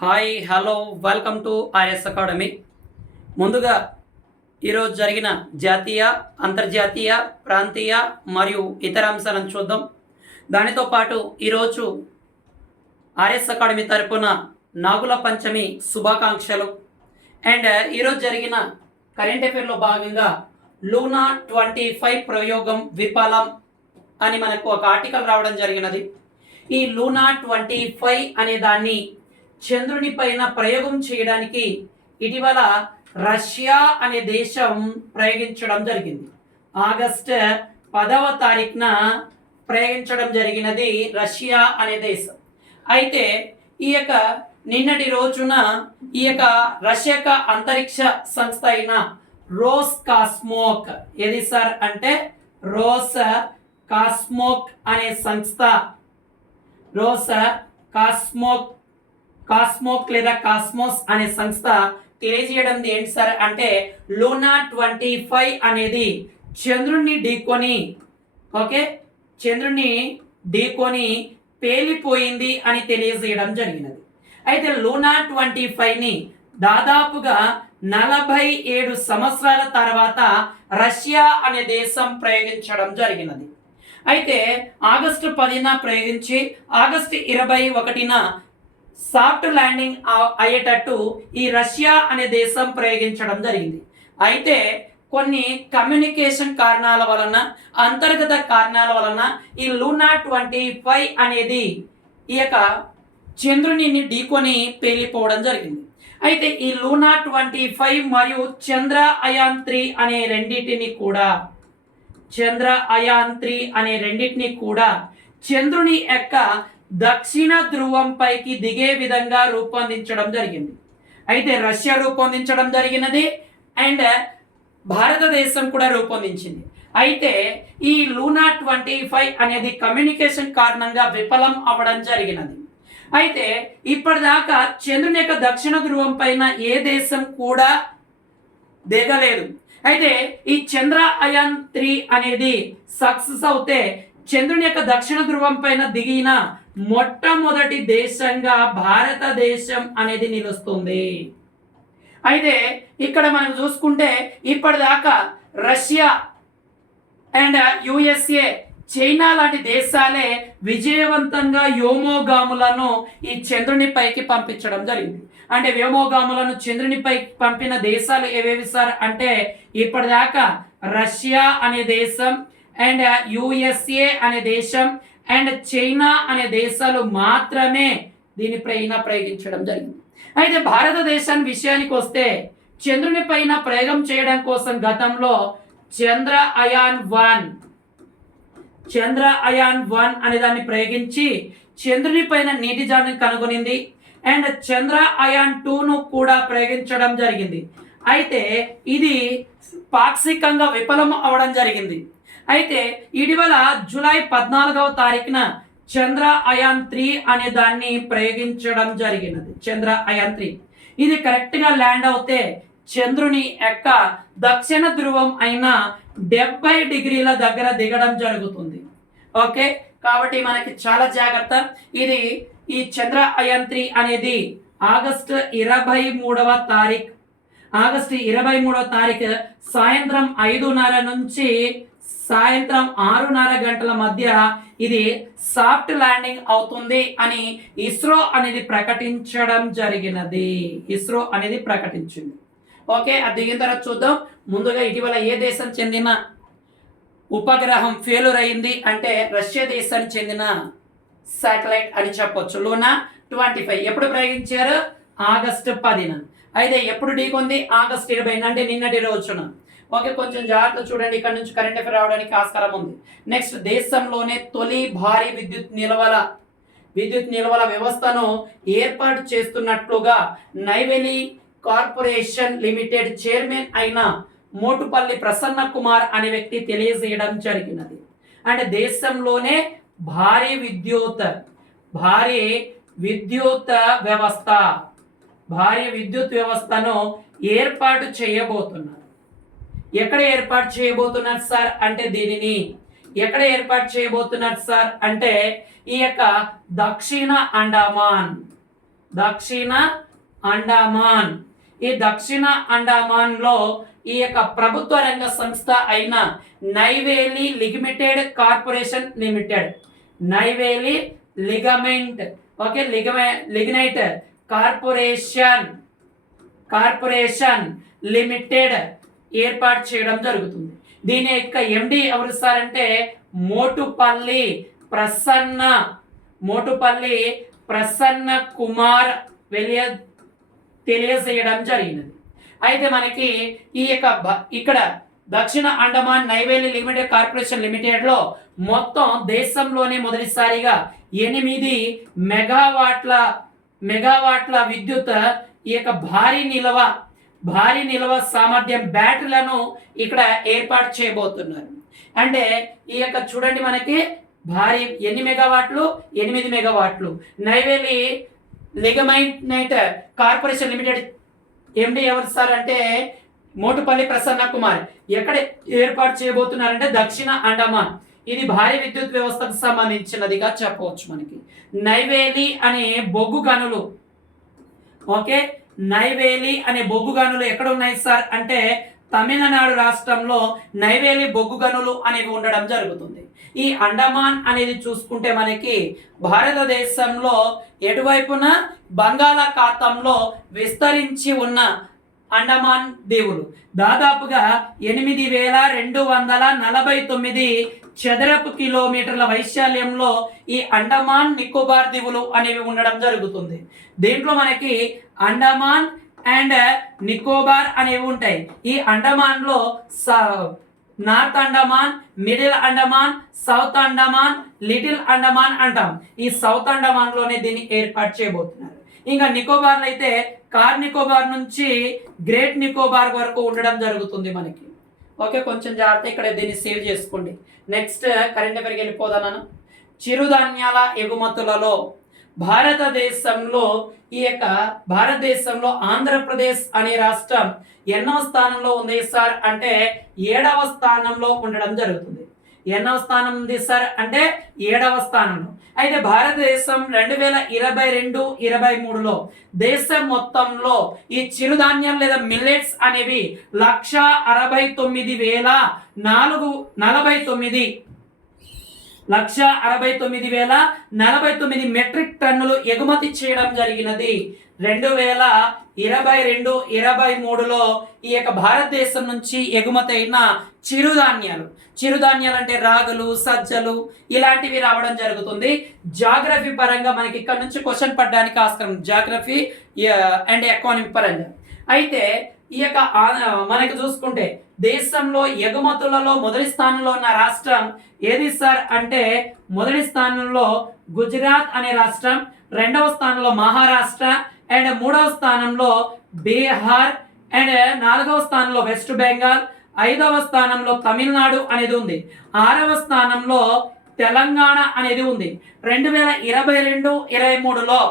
Hi hello welcome to IAS academy. ముందుగా ఈరోజు జరిగిన జాతీయ అంతర్జాతీయ ప్రాంతీయ మరియు ఇతర అంశాలను చూద్దాం. దానితో పాటు ఈరోజు ఆర్ఎస్ అకాడమీ తరపున నాగుల పంచమి శుభాకాంక్షలు. అండ్ ఈరోజు జరిగిన కరెంట్ అఫైర్లో భాగంగా లూనా 25 ప్రయోగం విఫలం అని మనకు ఒక ఆర్టికల్ రావడం జరిగినది. ఈ లూనా 25 అనే దాన్ని చంద్రుని పైన ప్రయోగం చేయడానికి ఇటీవల రష్యా అనే దేశం ప్రయోగించడం జరిగింది. ఆగస్టు 10వ తారీఖున ప్రయోగించడం జరిగినది రష్యా అనే దేశం. అయితే ఈ యొక్క నిన్నటి రోజున ఈ యొక్క రష్యా అంతరిక్ష సంస్థ అయిన రోస్ కాస్మోక్ ఏది సార్ అంటే రోస్ కాస్మోక్ అనే సంస్థ రోస్ కాస్మోక్ లేదా కాస్మోస్ అనే సంస్థ తెలియజేయడం ఏంటి సార్ అంటే లూనా 25 అనేది చంద్రుణ్ణి ఢీకొని పేలిపోయింది అని తెలియజేయడం జరిగినది. అయితే లూనా 25ని దాదాపుగా 47 సంవత్సరాల తర్వాత రష్యా అనే దేశం ప్రయోగించడం జరిగినది. అయితే ఆగస్టు 10న ప్రయోగించి ఆగస్టు 21న సాఫ్ట్ ల్యాండింగ్ అయ్యేటట్టు ఈ రష్యా అనే దేశం ప్రయోగించడం జరిగింది. అయితే కొన్ని కమ్యూనికేషన్ కారణాల వలన అంతర్గత కారణాల వలన ఈ లూనా 25 అనేది ఈ యొక్క చంద్రుని ఢీకొని పేలిపోవడం జరిగింది. అయితే ఈ లూనా 25 మరియు చంద్రయాన్ 3 అనే రెండింటిని కూడా చంద్రుని యొక్క దక్షిణ ధ్రువం పైకి దిగే విధంగా రూపొందించడం జరిగింది. అయితే రష్యా రూపొందించడం జరిగినది అండ్ భారతదేశం కూడా రూపొందించింది. అయితే ఈ లూనా 25 అనేది కమ్యూనికేషన్ కారణంగా విఫలం అవ్వడం జరిగినది. అయితే ఇప్పటిదాకా చంద్రుని యొక్క దక్షిణ ధ్రువం పైన ఏ దేశం కూడా దిగలేదు. అయితే ఈ చంద్రయాన్ 3 అనేది సక్సెస్ అవుతే చంద్రుని యొక్క దక్షిణ ధ్రువం పైన దిగిన మొట్టమొదటి దేశంగా భారతదేశం అనేది నిలుస్తుంది. అయితే ఇక్కడ మనం చూసుకుంటే ఇప్పటిదాకా రష్యా అండ్ యుఎస్ఏ చైనా లాంటి దేశాలే విజయవంతంగా వ్యోమగాములను ఈ చంద్రుని పైకి పంపించడం జరిగింది. అంటే వ్యోమగాములను చంద్రుని పైకి పంపిన దేశాలు ఏవేవి సార్ అంటే ఇప్పటిదాకా రష్యా అనే దేశం అండ్ యుఎస్ఏ అనే దేశం అండ్ చైనా అనే దేశాలు మాత్రమే దీనిపైన ప్రయోగించడం జరిగింది. అయితే భారతదేశం విషయానికి వస్తే చంద్రుని పైన ప్రయోగం చేయడం కోసం గతంలో చంద్రయాన్ 1 అనే దాన్ని ప్రయోగించి చంద్రుని పైన నీటి జాడని కనుగొనింది అండ్ చంద్రయాన్ 2ను కూడా ప్రయోగించడం జరిగింది. అయితే ఇది పాక్షికంగా విఫలం అవడం జరిగింది. అయితే ఇటీవల జూలై 14వ తారీఖున చంద్రయాన్ 3 అనే దాన్ని ప్రయోగించడం జరిగినది. చంద్రయాన్ 3 ఇది కరెక్ట్గా ల్యాండ్ అవుతే చంద్రుని యొక్క దక్షిణ ధ్రువం అయిన 70 డిగ్రీల దగ్గర దిగడం జరుగుతుంది. ఓకే, కాబట్టి మనకి చాలా జాగ్రత్త. ఇది ఈ చంద్రయాన్ 3 అనేది ఆగస్టు 23వ తారీఖు సాయంత్రం 5:30 నుంచి సాయంత్రం 6:30 గంటల మధ్య ఇది సాఫ్ట్ ల్యాండింగ్ అవుతుంది అని ఇస్రో అనేది ప్రకటించింది. ఓకే, అది దిగిన తర్వాత చూద్దాం. ముందుగా ఇటీవల ఏ దేశం చెందిన ఉపగ్రహం ఫెయిల్యూర్ అయింది అంటే రష్యా దేశానికి చెందిన శాటిలైట్ అని చెప్పొచ్చు. లూనా 25 ఎప్పుడు ప్రయోగించారు? ఆగస్టు 10న. అయితే ఎప్పుడు ఢీకొంది? ఆగస్టు 20 అంటే నిన్నటి రోజున. ఓకే, కొంచెం జాగ్రత్త చూడండి, ఇక్కడ నుంచి కరెంట్ అఫైర్ రావడానికి ఆస్కారం ఉంది. నెక్స్ట్, దేశంలోనే తొలి భారీ విద్యుత్ నిల్వల వ్యవస్థను ఏర్పాటు చేస్తున్నట్లుగా నైవేలి కార్పొరేషన్ లిమిటెడ్ చైర్మన్ అయిన మోటుపల్లి ప్రసన్న కుమార్ అనే వ్యక్తి తెలియజేయడం జరిగినది. అంటే దేశంలోనే భారీ విద్యుత్ వ్యవస్థను ఏర్పాటు చేయబోతున్నారు. ఎక్కడ ఏర్పాటు చేయబోతున్నారు సార్ అంటే ఎక్కడ ఏర్పాటు చేయబోతున్నారు సార్ అంటే ఈ యొక్క దక్షిణ అండమాన్ దక్షిణ అండమాన్. ఈ దక్షిణ అండమాన్ లో ఈ యొక్క ప్రభుత్వ రంగ సంస్థ అయిన Neyveli limited corporation limited, Neyveli ligament okay lignite corporation limited ఏర్పాటు చేయడం జరుగుతుంది. దీని యొక్క ఎండి ఎవరు సార్ అంటే మోటుపల్లి ప్రసన్న కుమార్ తెలియజేయడం జరిగినది. అయితే మనకి ఈ యొక్క ఇక్కడ దక్షిణ Andaman Neyveli limited corporation limited లో మొత్తం దేశంలోనే మొదటిసారిగా 8 మెగావాట్ల విద్యుత్ ఈ యొక్క భారీ నిల్వ సామర్థ్యం బ్యాటరీలను ఇక్కడ ఏర్పాటు చేయబోతున్నారు. అంటే ఈ యొక్క చూడండి మనకి భారీ ఎన్ని మెగావాట్లు, 8 మెగావాట్లు. నైవేలి లిగమైట్ కార్పొరేషన్ లిమిటెడ్ ఎండి ఎవరు సార్ అంటే మోటుపల్లి ప్రసన్న కుమార్. ఎక్కడ ఏర్పాటు చేయబోతున్నారంటే దక్షిణ అండమాన్. ఇది భారీ విద్యుత్ వ్యవస్థకు సంబంధించినదిగా చెప్పవచ్చు. మనకి నైవేలి అనే బొగ్గు గనులు ఓకే నైవేలి అనే బొగ్గు గనులు ఎక్కడ ఉన్నాయి సార్ అంటే తమిళనాడు రాష్ట్రంలో నైవేలి బొగ్గు గనులు అనేవి ఉండడం జరుగుతుంది. ఈ అండమాన్ అనేది చూసుకుంటే మనకి భారతదేశంలో ఎటువైపున బంగాళాఖాతంలో విస్తరించి ఉన్న అండమాన్ దీవులు దాదాపుగా 8,249 చదరపు కిలోమీటర్ల వైశాల్యంలో ఈ అండమాన్ నికోబార్ దీవులు అనేవి ఉండడం జరుగుతుంది. దీంట్లో మనకి అండమాన్ అండ్ నికోబార్ అనేవి ఉంటాయి. ఈ అండమాన్ లో north Andaman, middle Andaman, south Andaman, little Andaman అంటాం. ఈ సౌత్ అండమాన్ లోనే దీన్ని ఏర్పాటు చేయబోతున్నారు. ఇంకా నికోబార్లో అయితే కార్ నికోబార్ నుంచి గ్రేట్ నికోబార్ వరకు ఉండడం జరుగుతుంది మనకి. ఓకే కొంచెం జాగ్రత్త ఇక్కడ దీన్ని సేవ్ చేసుకోండి. నెక్స్ట్ కరెంట్ అఫైర్కి వెళ్ళిపోదాను. చిరుధాన్యాల ఎగుమతులలో భారతదేశంలో ఆంధ్రప్రదేశ్ అనే రాష్ట్రం ఎన్నవ స్థానంలో ఉంది సార్ అంటే 7వ స్థానంలో ఉండడం జరుగుతుంది. ఎన్నవ స్థానం ఉంది సార్ అంటే 7వ స్థానంలో. అయితే భారతదేశం 2022-23లో దేశం మొత్తంలో ఈ చిరుధాన్యం లేదా మిల్లెట్స్ అనేవి 169,049 మెట్రిక్ టన్నులు ఎగుమతి చేయడం జరిగినది. 2022-23లో ఈ యొక్క భారతదేశం నుంచి ఎగుమతి అయిన చిరుధాన్యాలు అంటే రాగులు, సజ్జలు ఇలాంటివి రావడం జరుగుతుంది. జాగ్రఫీ పరంగా మనకి ఇక్కడ నుంచి క్వశ్చన్ పడడానికి ఆస్కారం, జాగ్రఫీ అండ్ ఎకానమీ పరంగా. అయితే ఈ యొక్క మనకి చూసుకుంటే దేశంలో ఎగుమతులలో మొదటి స్థానంలో ఉన్న రాష్ట్రం ఏది సార్ అంటే మొదటి స్థానంలో గుజరాత్ అనే రాష్ట్రం, 2వ స్థానంలో మహారాష్ట్ర అండ్ 3వ స్థానంలో బీహార్ అండ్ 4వ స్థానంలో వెస్ట్ బెంగాల్, 5వ స్థానంలో తమిళనాడు అనేది ఉంది, 6వ స్థానంలో తెలంగాణ అనేది ఉంది. 2022-23లో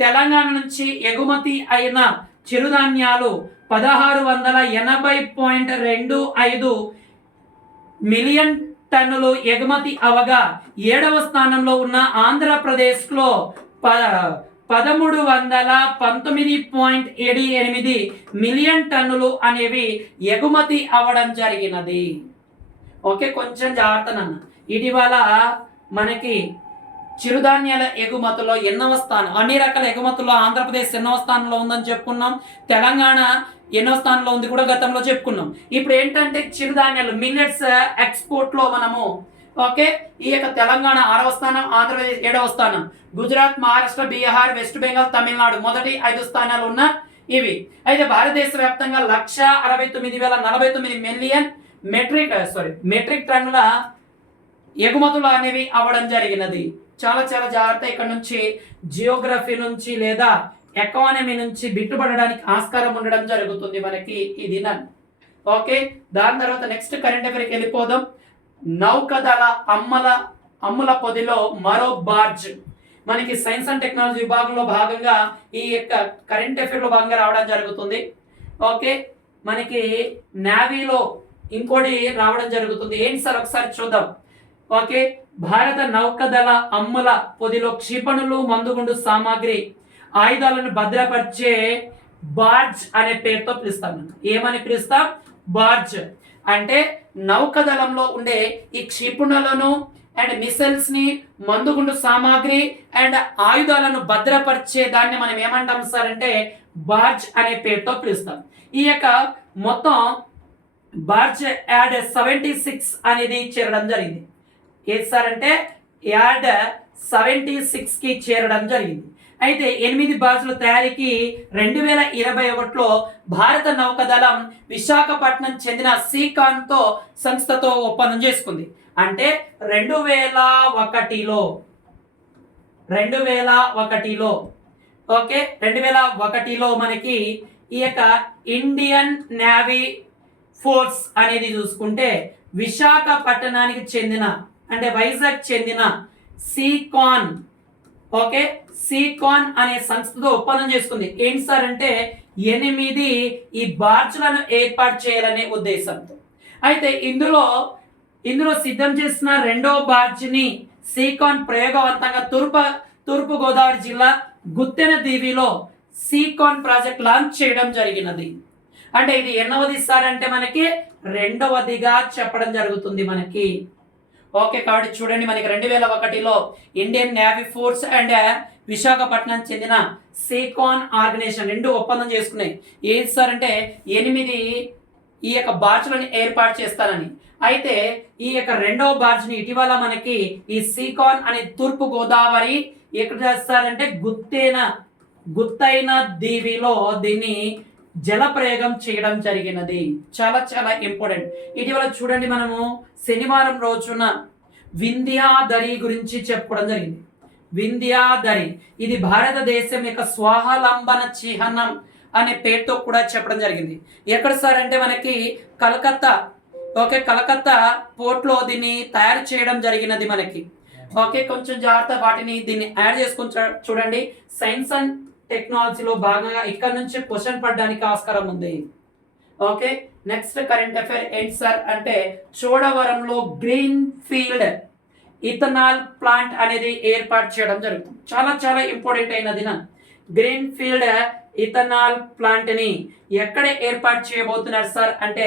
తెలంగాణ నుంచి ఎగుమతి అయిన చిరుధాన్యాలు 1680.25 మిలియన్ టన్నులు ఎగుమతి అవగా 7వ స్థానంలో ఉన్న ఆంధ్రప్రదేశ్లో 1319.78 మిలియన్ టన్నులు అనేవి ఎగుమతి అవ్వడం జరిగినది. ఓకే కొంచెం జాగ్రత్తనన్న. ఇటీవల మనకి చిరుధాన్యాల ఎగుమతుల్లో ఎన్నవ స్థానం, అన్ని రకాల ఎగుమతుల్లో ఆంధ్రప్రదేశ్ ఎన్నవ స్థానంలో ఉందని చెప్పుకున్నాం. తెలంగాణ ఎన్నో స్థానంలో ఉంది కూడా గతంలో చెప్పుకున్నాం. ఇప్పుడు ఏంటంటే చిరుధాన్యాలు మిల్లెట్స్ ఎక్స్పోర్ట్ లో మనము ఓకే ఈ యొక్క తెలంగాణ 6వ స్థానం, ఆంధ్రప్రదేశ్ 7వ స్థానం, గుజరాత్, మహారాష్ట్ర, బీహార్, వెస్ట్ బెంగాల్, తమిళనాడు మొదటి 5 స్థానాలు ఉన్న ఇవి. అయితే భారతదేశ వ్యాప్తంగా 169,049 మిలియన్ మెట్రిక్ టన్నుల ఎగుమతులు అనేవి అవ్వడం జరిగినది. చాలా జాగ్రత్త. ఇక్కడ నుంచి జియోగ్రఫీ నుంచి లేదా ఎకానమీ నుంచి బిట్టుపడడానికి ఆస్కారం ఉండడం జరుగుతుంది మనకి ఈ దినం. ఓకే దాని తర్వాత నెక్స్ట్ కరెంట్ అఫైర్కి వెళ్ళిపోదాం. నౌకదళ అమ్ముల పొదిలో మరో బార్జ్. మనకి సైన్స్ అండ్ టెక్నాలజీ విభాగంలో భాగంగా ఈ యొక్క కరెంట్ అఫైర్ లో భాగంగా రావడం జరుగుతుంది. ఓకే మనకి నేవీలో ఇంకోటి రావడం జరుగుతుంది. ఏంటి సార్ ఒకసారి చూద్దాం. ఓకే భారత నౌకదళ అమ్ముల పొదిలో క్షిపణులు, మందుగుండు సామాగ్రి ఆయుధాలను భద్రపరిచే బార్జ్ అనే పేరుతో పిలుస్తాం. ఏమని పిలుస్తాం? బార్జ్. అంటే నౌకదళంలో ఉండే ఈ క్షిపణులను అండ్ మిసైల్స్ ని, మందుగుండు సామాగ్రి అండ్ ఆయుధాలను భద్రపరిచే దాన్ని మనం ఏమంటాం సార్ అంటే బార్జ్ అనే పేరుతో పిలుస్తాం. ఈ యొక్క మొత్తం బార్జ్ యాడ్ 76 అనేది చేరడం జరిగింది. ఏది సార్ అంటే యాడ్ 76 కి చేరడం జరిగింది. అయితే 8 బార్జుల తయారీకి 2021లో భారత నౌకాదళం విశాఖపట్నం చెందిన సీకాన్తో సంస్థతో ఒప్పందం చేసుకుంది. అంటే 2001లో ఓకే 2001లో మనకి ఈ యొక్క ఇండియన్ నేవీ ఫోర్స్ అనేది చూసుకుంటే విశాఖపట్నానికి చెందిన అంటే వైజాగ్ చెందిన సీకాన్ ఓకే సీకాన్ అనే సంస్థతో ఒప్పందం చేసుకుంది. ఏంటి సార్ అంటే 8 ఈ బార్జ్లను ఏర్పాటు చేయాలనే ఉద్దేశంతో. అయితే ఇందులో సిద్ధం చేసిన రెండో బార్జిని సీకాన్ ప్రయోగవంతంగా తూర్పు గోదావరి జిల్లా గుత్తెన దీవిలో సీకాన్ ప్రాజెక్ట్ లాంచ్ చేయడం జరిగినది. అంటే ఇది ఎన్నవది సార్ అంటే మనకి రెండవదిగా చెప్పడం జరుగుతుంది మనకి. ఓకే కాబట్టి చూడండి మనకి 2001లో Indian navy force and Visakhapatnam చెందిన సీకాన్ ఆర్గనైజేషన్ రెండు ఒప్పందం చేసుకున్నాయి. ఏది సార్ అంటే 8 ఈ యొక్క బార్జ్లను ఏర్పాటు చేస్తానని. అయితే ఈ యొక్క రెండవ బార్జ్ని ఇటీవల మనకి ఈ సీకాన్ అనే తూర్పు గోదావరి ఎక్కడ చేస్తారంటే గుత్తైన దీవిలో దీన్ని జల ప్రయోగం చేయడం జరిగినది. చాలా చాలా ఇంపార్టెంట్. ఇటీవల చూడండి మనము శనివారం రోజున వింధ్యాధరి గురించి చెప్పుకోవడం జరిగింది. వింధ్యాధరి ఇది భారతదేశం యొక్క స్వావలంబన చిహ్నం అనే పేరుతో కూడా చెప్పడం జరిగింది. ఎక్కడ సార్ అంటే మనకి కలకత్తా ఓకే కలకత్తా పోర్ట్లో దీన్ని తయారు చేయడం జరిగినది మనకి. ఓకే కొంచెం జాగ్రత్త వాటిని దీన్ని యాడ్ చేసుకొని చూడండి. సైన్స్ అండ్ టెక్నాలజీలో భాగంగా ఇక్కడ నుంచి క్వశ్చన్ పడడానికి ఆస్కారం ఉంది. ఓకే నెక్స్ట్ కరెంట్ అఫైర్ ఏంటి సార్ అంటే చోడవరంలో గ్రీన్ ఫీల్డ్ ఇథనాల్ ప్లాంట్ అనేది ఏర్పాటు చేయడం జరుగుతుంది. చాలా చాలా ఇంపార్టెంట్ అయినది నా గ్రీన్ ఫీల్డ్ ఇథనాల్ ప్లాంట్ ని ఎక్కడ ఏర్పాటు చేయబోతున్నారు సార్ అంటే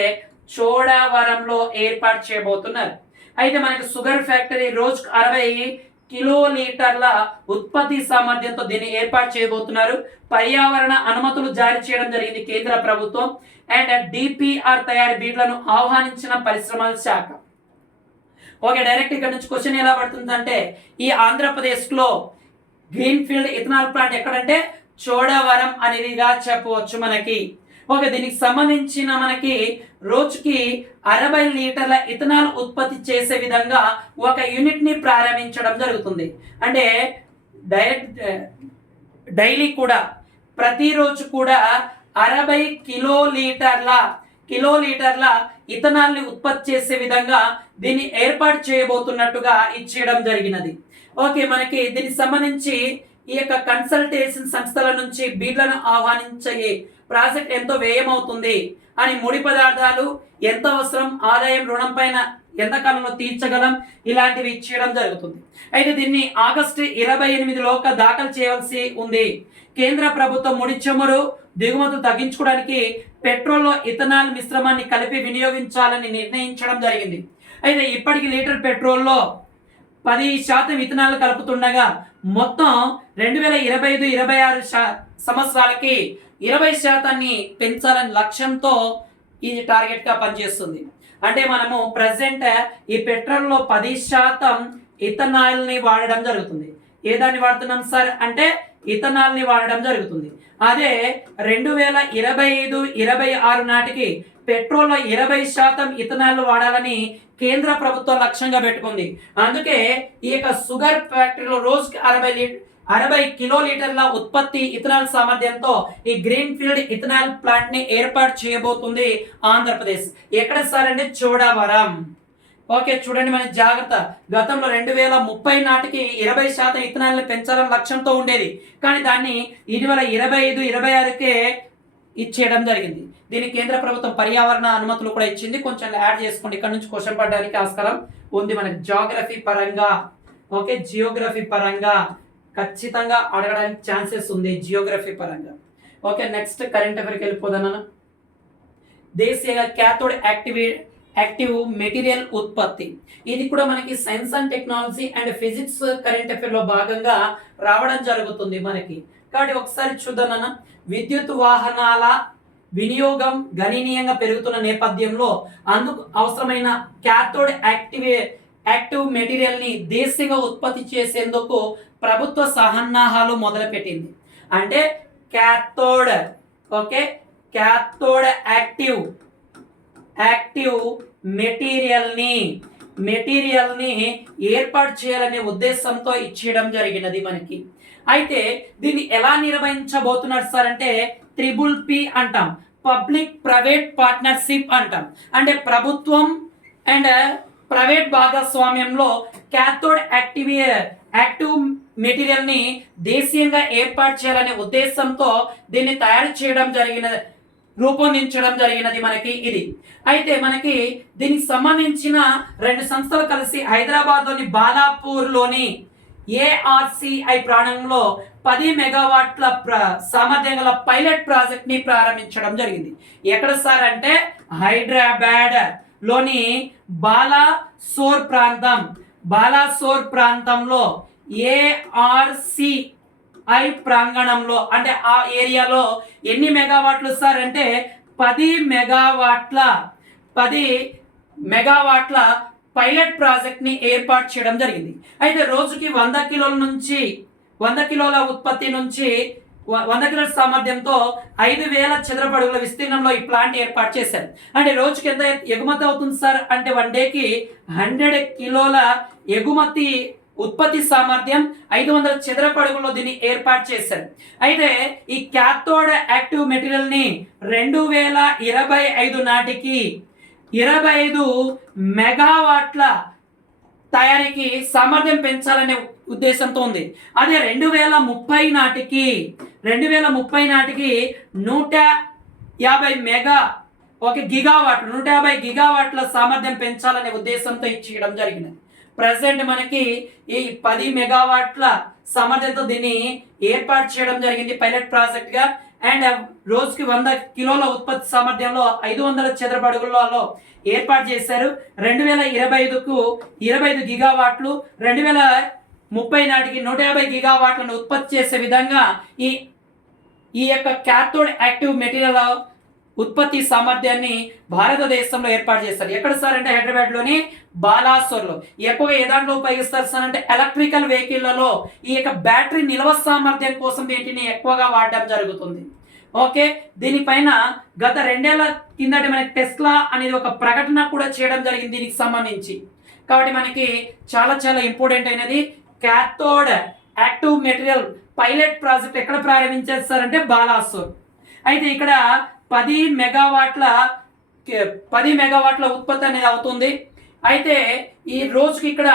చోడవరంలో ఏర్పాటు చేయబోతున్నారు. అయితే మనకి షుగర్ ఫ్యాక్టరీ రోజుకు 60 కిలోలీటర్ల ఉత్పత్తి సామర్థ్యంతో దీన్ని ఏర్పాటు చేయబోతున్నారు. పర్యావరణ అనుమతులు జారీ చేయడం జరిగింది కేంద్ర ప్రభుత్వం. అండ్ డిపిఆర్ తయారీ బీడ్లను ఆహ్వానించిన పరిశ్రమల శాఖ. ఓకే డైరెక్ట్ ఇక్కడ నుంచి క్వశ్చన్ ఎలా పడుతుందంటే ఈ ఆంధ్రప్రదేశ్ లో గ్రీన్ ఫీల్డ్ ఇథనాల్ ప్లాంట్ ఎక్కడంటే చోడవరం అనేదిగా చెప్పవచ్చు మనకి. ఓకే దీనికి సంబంధించిన మనకి రోజుకి 60 లీటర్ల ఇథనాల్ ఉత్పత్తి చేసే విధంగా ఒక యూనిట్ ని ప్రారంభించడం జరుగుతుంది. అంటే డైలీ కూడా ప్రతిరోజు కూడా 60 కిలోలీటర్ల ఇథనాల్ ని ఉత్పత్తి చేసే విధంగా దీన్ని ఏర్పాటు చేయబోతున్నట్టుగా ఇచ్చేయడం జరిగినది. ఓకే మనకి దీనికి సంబంధించి ఈ యొక్క కన్సల్టేషన్ సంస్థల నుంచి బీడ్లను ఆహ్వానించే ప్రాజెక్ట్ ఎంతో వ్యయమవుతుంది అని, ముడి పదార్థాలు ఎంత అవసరం, ఆదాయం, రుణం పైన ఎంత కాలంలో తీర్చగలం, ఇలాంటివి ఇచ్చేయడం జరుగుతుంది. అయితే దీన్ని ఆగస్టు 28లోగా దాఖలు చేయవలసి ఉంది. కేంద్ర ప్రభుత్వం ముడి చమురు దిగుమతులు తగ్గించుకోవడానికి పెట్రోల్లో ఇథనాల్ మిశ్రమాన్ని కలిపి వినియోగించాలని నిర్ణయించడం జరిగింది. అయితే ఇప్పటికి లీటర్ పెట్రోల్లో 10% ఇథనాల్ కలుపుతుండగా మొత్తం 2025-26 సంవత్సరాలకి 20% పెంచాలని లక్ష్యంతో ఇది టార్గెట్ గా పనిచేస్తుంది. అంటే మనము ప్రజెంట్ ఈ పెట్రోల్లో 10% ఇథనాల్ ని వాడడం జరుగుతుంది. ఏ దాన్ని వాడుతున్నాం సార్ అంటే ఇథనాల్ ని వాడడం జరుగుతుంది. అదే 2025-26 నాటికి పెట్రోల్లో 20% ఇథనాల్ వాడాలని కేంద్ర ప్రభుత్వం లక్ష్యంగా పెట్టుకుంది. అందుకే ఈ యొక్క షుగర్ ఫ్యాక్టరీలో రోజుకి 60 కిలోలీటర్ల ఉత్పత్తి ఇథనాల్ సామర్థ్యంతో ఈ గ్రీన్ ఫీల్డ్ ఇథనాల్ ప్లాంట్ ని ఏర్పాటు చేయబోతుంది ఆంధ్రప్రదేశ్. ఎక్కడ సార్ అంటే చోడవరం. ఓకే చూడండి మన జాగ్రత్త. గతంలో 2030 నాటికి 20% ఇథనాల్ ని పెంచాలని లక్ష్యంతో ఉండేది. కానీ దాన్ని 2025-26కే ఇచ్చేయడం జరిగింది. దీనికి కేంద్ర ప్రభుత్వం పర్యావరణ అనుమతులు కూడా ఇచ్చింది. కొంచెం యాడ్ చేసుకోండి, ఇక్కడ నుంచి క్వశ్చన్ పడడానికి ఆస్కారం ఉంది మనకి జాగ్రఫీ పరంగా. ఓకే జియోగ్రఫీ పరంగా ఖచ్చితంగా అడగడానికి ఛాన్సెస్ ఉంది జియోగ్రఫీ పరంగా. ఓకే, నెక్స్ట్ కరెంట్ అఫైర్కి వెళ్ళిపోదాం. దేశీయ క్యాథోడ్ యాక్టివ్ మెటీరియల్ ఉత్పత్తి, ఇది కూడా మనకి science and technology and physics current affair లో భాగంగా రావడం జరుగుతుంది మనకి. కాబట్టి ఒకసారి చూద్దాం. విద్యుత్ వాహనాల వినియోగం గణనీయంగా పెరుగుతున్న నేపథ్యంలో అందుకు అవసరమైన క్యాథోడ్ యాక్టివ్ మెటీరియల్ ని దేశీయంగా ఉత్పత్తి చేసేందుకు ప్రభుత్వ సన్నాహాలు మొదలుపెట్టింది. అంటే క్యాథోడ్ యాక్టివ్ మెటీరియల్ ని ఏర్పాటు చేయాలనే ఉద్దేశంతో ఇచ్చేయడం జరిగినది మనకి. అయితే దీన్ని ఎలా నిర్వహించబోతున్నారు సార్ అంటే PPP అంటాం, పబ్లిక్ ప్రైవేట్ పార్ట్నర్షిప్ అంటాం. అంటే ప్రభుత్వం అండ్ ప్రైవేట్ భాగస్వామ్యంలో క్యాథోడ్ యాక్టివ్ మెటీరియల్ ని దేశీయంగా ఏర్పాటు చేయాలనే ఉద్దేశంతో దీన్ని రూపొందించడం జరిగినది మనకి ఇది. అయితే మనకి దీనికి సంబంధించిన 2 సంస్థలు కలిసి హైదరాబాద్ లోని బాలాపూర్ లోని ARCI ప్రాంగణంలో 10 మెగావాట్ల సామర్థ్యం గల పైలట్ ప్రాజెక్ట్ ని ప్రారంభించడం జరిగింది. ఎక్కడ సార్ అంటే హైదరాబాద్ లోని బాలాసోర్ ప్రాంతంలో ARCI ప్రాంగణంలో, అంటే ఆ ఏరియాలో ఎన్ని మెగావాట్లు సార్ అంటే 10 మెగావాట్ల పైలట్ ప్రాజెక్ట్ ని ఏర్పాటు చేయడం జరిగింది. అయితే రోజుకి 100 కిలోల ఉత్పత్తి నుంచి 100 కిలోల సామర్థ్యంతో 5,000 చదరపు అడుగుల విస్తీర్ణంలో ఈ ప్లాంట్ ఏర్పాటు చేశారు. అంటే రోజుకి ఎంత ఎగుమతి అవుతుంది సార్ అంటే 1 డేకి 100 కిలోల ఉత్పత్తి సామర్థ్యం 500 చదరపు అడుగుల్లో దీన్ని ఏర్పాటు చేశారు. అయితే ఈ క్యాథోడ్ యాక్టివ్ మెటీరియల్ ని 2025 నాటికి 25 మెగావాట్ల తయారీకి సామర్థ్యం పెంచాలనే ఉద్దేశంతో ఉంది. అదే 2030 నాటికి 150 గిగావాట్ల సామర్థ్యం పెంచాలనే ఉద్దేశంతో ఇచ్చేయడం జరిగినది. ప్రెసెంట్ మనకి ఈ 10 మెగావాట్ల సామర్థ్యంతో దీన్ని ఏర్పాటు చేయడం జరిగింది పైలట్ ప్రాజెక్ట్ గా. అండ్ రోజుకి 100 కిలోల ఉత్పత్తి సామర్థ్యంలో 500 చదరపు అడుగులలో ఏర్పాటు చేశారు. 2025కు 25 గిగావాట్లు, 2030 నాటికి 150 గిగావాట్లను ఉత్పత్తి చేసే విధంగా ఈ యొక్క క్యాథోడ్ యాక్టివ్ మెటీరియల్ ఉత్పత్తి సామర్థ్యాన్ని భారతదేశంలో ఏర్పాటు చేస్తారు. ఎక్కడ సార్ అంటే హైదరాబాద్ లోని బాలాసోర్లో. ఎక్కువగా ఏ దాంట్లో ఉపయోగిస్తారు సార్ అంటే ఎలక్ట్రికల్ వెహికల్లలో ఈ యొక్క బ్యాటరీ నిల్వ సామర్థ్యం కోసం వీటిని ఎక్కువగా వాడడం జరుగుతుంది. ఓకే, దీనిపైన గత 2 ఏళ్ల కిందటి మనకి టెస్లా అనేది ఒక ప్రకటన కూడా చేయడం జరిగింది దీనికి సంబంధించి. కాబట్టి మనకి చాలా చాలా ఇంపార్టెంట్ అయినది cathode active material pilot project ఎక్కడ ప్రారంభించారు సార్ అంటే బాలాసోర్. అయితే ఇక్కడ 10 మెగావాట్ల ఉత్పత్తి అనేది అవుతుంది. అయితే ఈ రోజుకి ఇక్కడ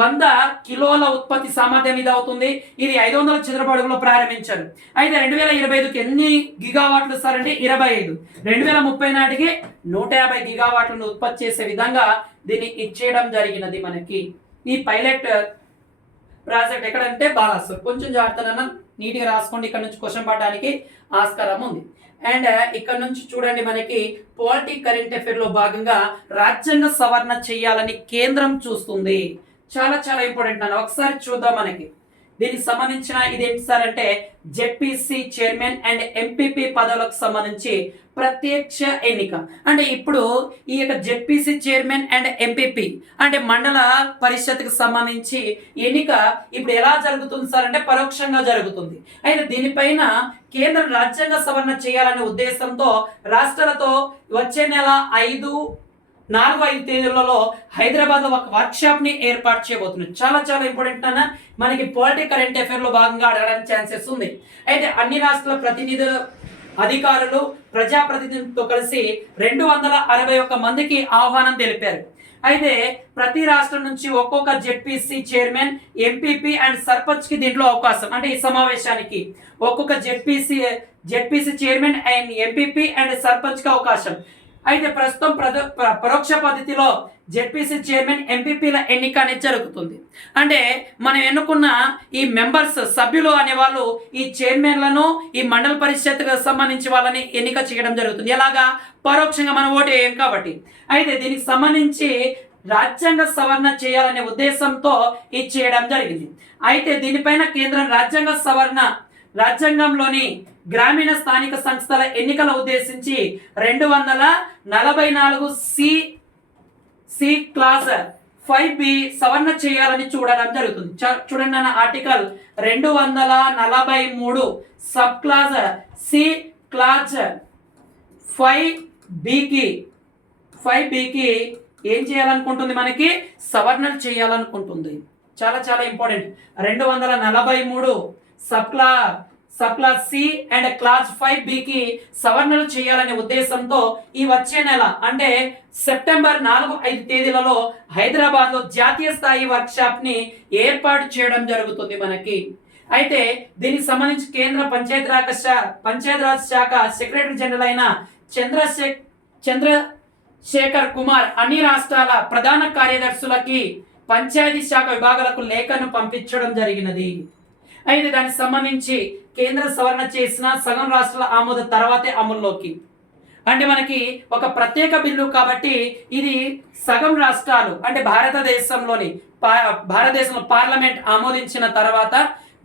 100 కిలోల ఉత్పత్తి సామర్థ్యం ఇది అవుతుంది. ఇది 500 చదరపు అడుగులో ప్రారంభించారు. అయితే 2025కి ఎన్ని గిగావాట్లు సార్ అంటే 25. 2030 నాటికి 150 గిగావాట్లను ఉత్పత్తి చేసే విధంగా దీన్ని ఇచ్చేయడం జరిగినది మనకి. ఈ పైలట్ ప్రాజెక్ట్ ఎక్కడంటే బాలాసోర్. కొంచెం జాగ్రత్తగా నీట్గా రాసుకోండి, ఇక్కడ నుంచి క్వశ్చన్ పడడానికి ఆస్కారం ఉంది. అండ్ ఇక్కడ నుంచి చూడండి మనకి పాలిటిక్ కరెంట్ అఫైర్ లో భాగంగా రాజ్యాంగ సవరణ చేయాలని కేంద్రం చూస్తుంది. చాలా చాలా ఇంపార్టెంట్ అన్న ఒకసారి చూద్దాం. మనకి దీనికి సంబంధించిన ఇదేంటి సార్ అంటే జెడ్పీసీ చైర్మన్ అండ్ ఎంపీపీ పదవులకు సంబంధించి ప్రత్యక్ష ఎన్నిక. అంటే ఇప్పుడు ఈ యొక్క జెడ్పీసీ చైర్మన్ అండ్ ఎంపీపీ అంటే మండల పరిషత్కి సంబంధించి ఎన్నిక ఇప్పుడు ఎలా జరుగుతుంది సార్ అంటే పరోక్షంగా జరుగుతుంది. అయితే దీనిపైన కేంద్రం రాజ్యాంగ సవరణ చేయాలనే ఉద్దేశంతో రాష్ట్రాలతో వచ్చే నెల 4-5 తేదీలలో హైదరాబాద్ లో ఒక వర్క్ షాప్ ని ఏర్పాటు చేయబోతున్నారు. చాలా చాలా ఇంపార్టెంట్ అన్న మనకి పాలిటిక్ కరెంట్ అఫైర్ లో భాగంగా అడగడానికి ఛాన్సెస్ ఉంది. అయితే అన్ని రాష్ట్రాల ప్రతినిధులు, అధికారులు, ప్రజాప్రతినిధులతో కలిసి 261 మందికి ఆహ్వానం తెలిపారు. అయితే ప్రతి రాష్ట్రం నుంచి ఒక్కొక్క ZPC chairman, MPP and sarpanch కి దీంట్లో అవకాశం. అంటే ఈ సమావేశానికి ఒక్కొక్క ZPC chairman and MPP and sarpanch కి అవకాశం. అయితే ప్రస్తుతం పరోక్ష పద్ధతిలో జెడ్పీసీ చైర్మన్ ఎంపీపీల ఎన్నిక అనేది జరుగుతుంది. అంటే మనం ఎన్నుకున్న ఈ మెంబర్స్ సభ్యులు అనే వాళ్ళు ఈ చైర్మన్లను ఈ మండల పరిషత్కు సంబంధించి వాళ్ళని ఎన్నిక చేయడం జరుగుతుంది. ఎలాగా? పరోక్షంగా మనం ఓటు వేయం కాబట్టి. అయితే దీనికి సంబంధించి రాజ్యాంగ సవరణ చేయాలనే ఉద్దేశంతో ఇది చేయడం జరిగింది. అయితే దీనిపైన కేంద్రం రాజ్యాంగంలోని గ్రామీణ స్థానిక సంస్థల ఎన్నికల ఉద్దేశించి 244 సి క్లాస్ 5B సవరణ చేయాలని చూడడం జరుగుతుంది. చూడండి అన్న, article 243 sub clause C clause 5Bకి ఏం చేయాలనుకుంటుంది? మనకి సవరణలు చేయాలనుకుంటుంది. చాలా చాలా important. 243 sub clause C and clause 5Bకి సవరణలు చేయాలనే ఉద్దేశంతో ఈ వచ్చే నెల అంటే సెప్టెంబర్ 4-5 తేదీలలో హైదరాబాద్లో జాతీయ స్థాయి వర్క్షాప్ ని ఏర్పాటు చేయడం జరుగుతుంది మనకి. అయితే దీనికి సంబంధించి కేంద్ర పంచాయతీరాజ్ శాఖ సెక్రటరీ జనరల్ అయిన చంద్రశేఖర్ కుమార్ అన్ని రాష్ట్రాల ప్రధాన కార్యదర్శులకి పంచాయతీ శాఖ విభాగాలకు లేఖను పంపించడం జరిగినది. అయితే దానికి సంబంధించి కేంద్ర సవరణ చేసిన సగం రాష్ట్రాల ఆమోద తర్వాతే అమల్లోకి. అంటే మనకి ఒక ప్రత్యేక బిల్లు కాబట్టి ఇది సగం రాష్ట్రాలు అంటే భారతదేశంలో పార్లమెంట్ ఆమోదించిన తర్వాత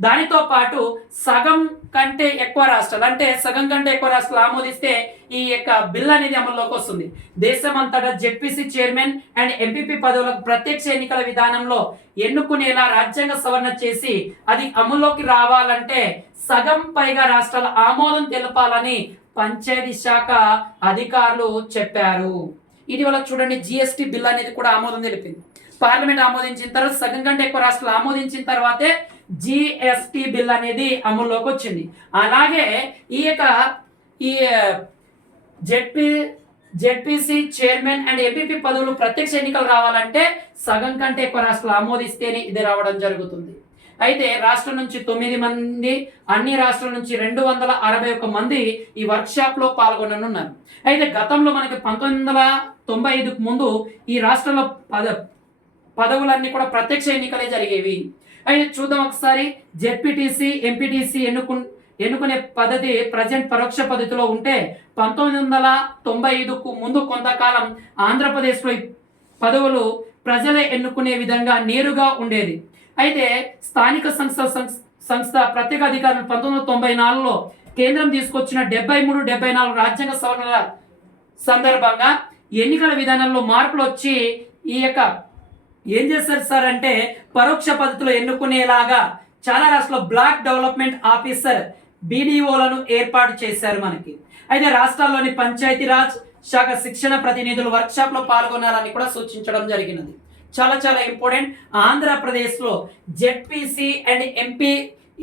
దానితో పాటు సగం కంటే ఎక్కువ రాష్ట్రాలు అంటే సగం కంటే ఎక్కువ రాష్ట్రాలు ఆమోదిస్తే ఈ యొక్క బిల్ అనేది అమల్లోకి వస్తుంది. దేశమంతటా జెడ్పీసీ చైర్మన్ అండ్ ఎంపీపీ పదవులకు ప్రత్యక్ష ఎన్నికల విధానంలో ఎన్నుకునేలా రాజ్యాంగ సవరణ చేసి అది అమల్లోకి రావాలంటే సగం పైగా రాష్ట్రాల ఆమోదం తెలపాలని పంచాయతీ శాఖ అధికారులు చెప్పారు. ఇటీవల చూడండి జిఎస్టీ బిల్ అనేది కూడా ఆమోదం తెలిపింది. పార్లమెంట్ ఆమోదించిన తర్వాత సగం కంటే ఎక్కువ రాష్ట్రాలు ఆమోదించిన తర్వాతే జిఎస్టీ బిల్ అనేది అమల్లోకి వచ్చింది. అలాగే ఈ జెడ్పీసీ చైర్మన్ అండ్ ఎంపీపీ పదవులు ప్రత్యక్ష ఎన్నికలు రావాలంటే సగం కంటే ఎక్కువ రాష్ట్రాలు ఆమోదిస్తేనే ఇది రావడం జరుగుతుంది. అయితే రాష్ట్రం నుంచి 9 మంది, అన్ని రాష్ట్రాల నుంచి 261 మంది ఈ వర్క్షాప్ లో పాల్గొననున్నారు. అయితే గతంలో మనకి 1995కు ముందు ఈ రాష్ట్రంలో పదవులన్నీ కూడా ప్రత్యక్ష ఎన్నికలే జరిగేవి. అయితే చూద్దాం ఒకసారి. జెడ్పీటీసీ ఎంపీటీసీ ఎన్నుకునే పద్ధతి ప్రజెంట్ పరోక్ష పద్ధతిలో ఉంటే 1995కు ముందు కొంతకాలం ఆంధ్రప్రదేశ్లో పదవులు ప్రజలే ఎన్నుకునే విధంగా నేరుగా ఉండేది. అయితే స్థానిక సంస్థ ప్రత్యేక అధికారులు 1994లో కేంద్రం తీసుకొచ్చిన 73-74 రాజ్యాంగ సవరణల సందర్భంగా ఎన్నికల విధానంలో మార్పులు వచ్చి ఈ యొక్క ఏం చేస్తారు సార్ అంటే పరోక్ష పద్ధతిలో ఎన్నుకునేలాగా చాలా రాష్ట్రాల్లో బ్లాక్ డెవలప్మెంట్ ఆఫీసర్ BDOలను ఏర్పాటు చేశారు మనకి. అయితే రాష్ట్రాల్లోని పంచాయతీరాజ్ శాఖ శిక్షణ ప్రతినిధులు వర్క్షాప్ లో పాల్గొనాలని కూడా సూచించడం జరిగినది. చాలా చాలా ఇంపార్టెంట్. ఆంధ్రప్రదేశ్లో జెడ్పీసీ అండ్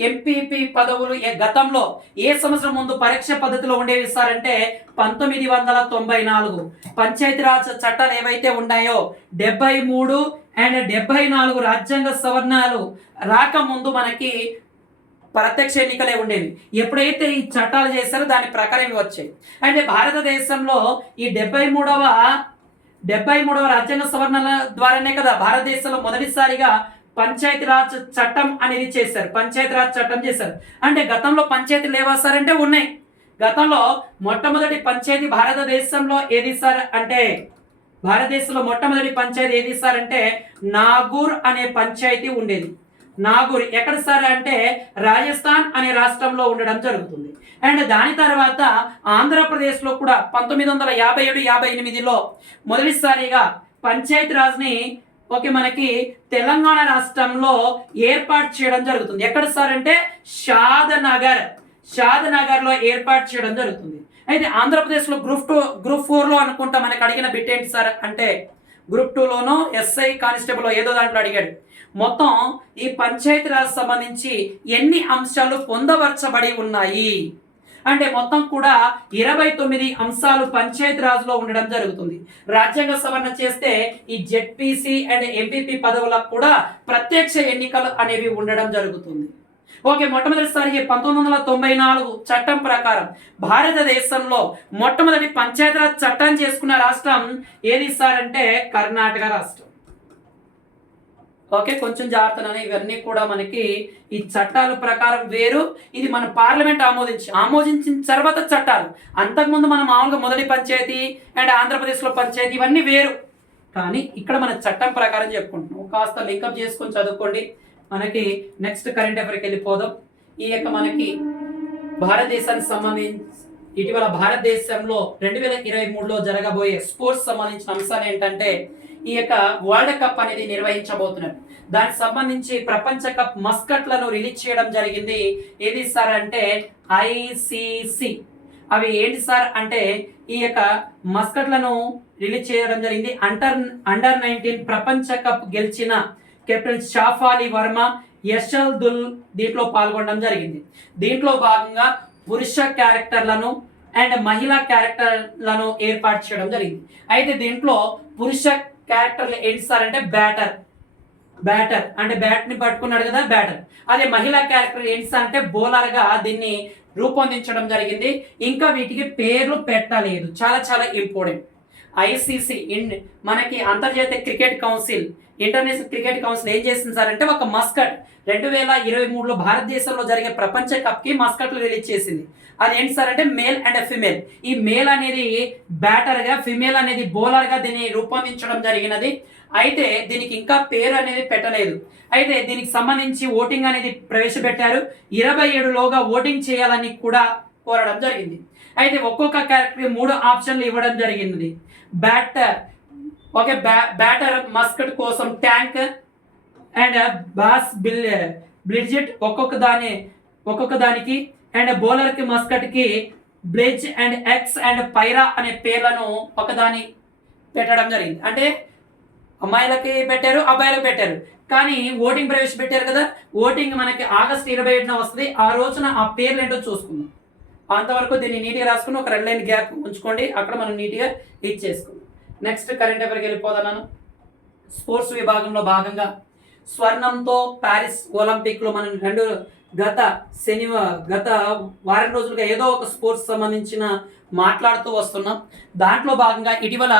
ఎంపీపీ పదవులు గతంలో ఏ సంవత్సరం ముందు పరీక్ష పద్ధతిలో ఉండేవి సార్ అంటే 1994 పంచాయతీరాజ్ చట్టాలు ఏవైతే ఉన్నాయో 73 అండ్ 74 రాజ్యాంగ సవరణలు రాకముందు మనకి ప్రత్యక్ష ఎన్నికలే ఉండేవి. ఎప్పుడైతే ఈ చట్టాలు చేశారో దాని ప్రకారం ఇవి వచ్చాయి. అయితే భారతదేశంలో ఈ 73వ రాజ్యాంగ సవరణల ద్వారానే కదా భారతదేశంలో మొదటిసారిగా పంచాయతీరాజ్ చట్టం అనేది చేశారు. పంచాయతీరాజ్ చట్టం చేశారు. అంటే గతంలో పంచాయతీలు లేవా సార్ అంటే ఉన్నాయి. గతంలో మొట్టమొదటి పంచాయతీ భారతదేశంలో ఏది సార్ అంటే మొట్టమొదటి పంచాయతీ ఏది సార్ అంటే నాగూర్ అనే పంచాయతీ ఉండేది. నాగూర్ ఎక్కడ సార్ అంటే రాజస్థాన్ అనే రాష్ట్రంలో ఉండడం జరుగుతుంది. అండ్ దాని తర్వాత ఆంధ్రప్రదేశ్లో కూడా 1957-58లో మొదటిసారిగా పంచాయతీరాజ్ని మనకి తెలంగాణ రాష్ట్రంలో ఏర్పాటు చేయడం జరుగుతుంది. ఎక్కడ సార్ అంటే షాద్ నగర్ లో ఏర్పాటు చేయడం జరుగుతుంది. అయితే ఆంధ్రప్రదేశ్లో గ్రూప్ 4లో అనుకుంటా మనకి అడిగిన బిట్ ఏంటి సార్ అంటే గ్రూప్ 2లోనో SI కానిస్టేబుల్ ఏదో దాంట్లో అడిగాడు. మొత్తం ఈ పంచాయతీరాజ్ సంబంధించి ఎన్ని అంశాలు పొందపరచబడి ఉన్నాయి అంటే మొత్తం కూడా 29 అంశాలు పంచాయతీరాజ్లో ఉండడం జరుగుతుంది. రాజ్యాంగ సవరణ చేస్తే ఈ జెడ్పీసీ అండ్ ఎంపీపీ పదవులకు కూడా ప్రత్యక్ష ఎన్నికలు అనేవి ఉండడం జరుగుతుంది. ఓకే, మొట్టమొదటిసారి 1994 చట్టం ప్రకారం భారతదేశంలో మొట్టమొదటి పంచాయతీరాజ్ చట్టం చేసుకున్న రాష్ట్రం ఏది సార్ అంటే కర్ణాటక రాష్ట్రం. ఓకే, కొంచెం జాగ్రత్తనే, ఇవన్నీ కూడా మనకి ఈ చట్టాల ప్రకారం వేరు. ఇది మన పార్లమెంట్ ఆమోదించిన తర్వాత చట్టాలు. అంతకుముందు మనం మామూలుగా మొదటి పంచాయతీ అండ్ ఆంధ్రప్రదేశ్లో పంచాయతీ ఇవన్నీ వేరు. కానీ ఇక్కడ మన చట్టం ప్రకారం చెప్పుకుంటున్నాం. కాస్త లింకప్ చేసుకొని చదువుకోండి. మనకి నెక్స్ట్ కరెంట్ అఫైర్కి వెళ్ళిపోదాం. ఈ యొక్క మనకి భారతదేశానికి సంబంధించి ఇటీవల భారతదేశంలో 2023లో జరగబోయే స్పోర్ట్స్ సంబంధించిన అంశాలు ఏంటంటే ఈ యొక్క వరల్డ్ కప్ అనేది నిర్వహించబోతున్నారు. దానికి సంబంధించి ప్రపంచ కప్ మస్కట్లను రిలీజ్ చేయడం జరిగింది. ఏది సార్ అంటే ఐసిసి. అవి ఏంటి సార్ అంటే ఈ యొక్క మస్కట్లను రిలీజ్ చేయడం జరిగింది. అండర్ 19 ప్రపంచ కప్ గెలిచిన కెప్టెన్ షాఫాలి వర్మ, యశల్ దుల్ దీంట్లో పాల్గొనడం జరిగింది. దీంట్లో భాగంగా పురుష క్యారెక్టర్లను అండ్ మహిళా క్యారెక్టర్లను ఏర్పాటు చేయడం జరిగింది. అయితే దీంట్లో పురుష క్యారెక్టర్లు ఏంటి సార్ అంటే బ్యాటర్ అంటే బ్యాట్ ని పట్టుకున్నాడు కదా బ్యాటర్. అదే మహిళా క్యారెక్టర్ ఏంటి సార్ అంటే బౌలర్ గా దీన్ని రూపొందించడం జరిగింది. ఇంకా వీటికి పేర్లు పెట్టలేదు, చాలా చాలా ఇంపార్టెంట్. ఐసీసీ మనకి అంతర్జాతీయ cricket council, international cricket council ఏం చేసింది సార్ అంటే ఒక మస్కట్ 2023లో భారతదేశంలో జరిగే ప్రపంచ కప్ కి మస్కట్లు రిలీజ్ చేసింది. అది ఏంటి సార్ అంటే మేల్ అండ్ ఫిమేల్. ఈ మేల్ అనేది బ్యాటర్ గా, ఫిమేల్ అనేది బౌలర్ గా దీన్ని రూపొందించడం జరిగినది. అయితే దీనికి ఇంకా పేరు అనేది పెట్టలేదు. అయితే దీనికి సంబంధించి ఓటింగ్ అనేది ప్రవేశపెట్టారు. 27లోగా ఓటింగ్ చేయాలని కూడా కోరడం జరిగింది. అయితే ఒక్కొక్క క్యారెక్టర్ 3 ఆప్షన్లు ఇవ్వడం జరిగింది. బ్యాటర్ మస్కట్ కోసం ట్యాంక్ అండ్ బాస్ బ్లిడ్జెట్ ఒక్కొక్క దానికి అండ్ బౌలర్ కి మస్కట్ కి బ్లెజ్ అండ్ ఎక్స్ అండ్ పైరా అనే పేర్లను ఒకదాని పెట్టడం జరిగింది. అంటే అమ్మాయిలకి పెట్టారు, అబ్బాయిలకు పెట్టారు. కానీ ఓటింగ్ ప్రవేశపెట్టారు కదా, ఓటింగ్ మనకి ఆగస్టు 27న వస్తుంది. ఆ రోజున ఆ పేర్లు ఏంటో చూసుకుందాం. అంతవరకు దీన్ని నీట్గా రాసుకుని ఒక 2 లైన్ గ్యాప్ ఉంచుకోండి. అక్కడ మనం నీట్గా ఇచ్చేసుకుందాం. నెక్స్ట్ కరెంట్ అఫైర్కి వెళ్ళిపోదాను. స్పోర్ట్స్ విభాగంలో భాగంగా స్వర్ణంతో ప్యారిస్ ఒలింపిక్లో మనం గత వారం రోజులుగా ఏదో ఒక స్పోర్ట్స్ సంబంధించిన మాట్లాడుతూ వస్తున్నాం. దాంట్లో భాగంగా ఇటీవల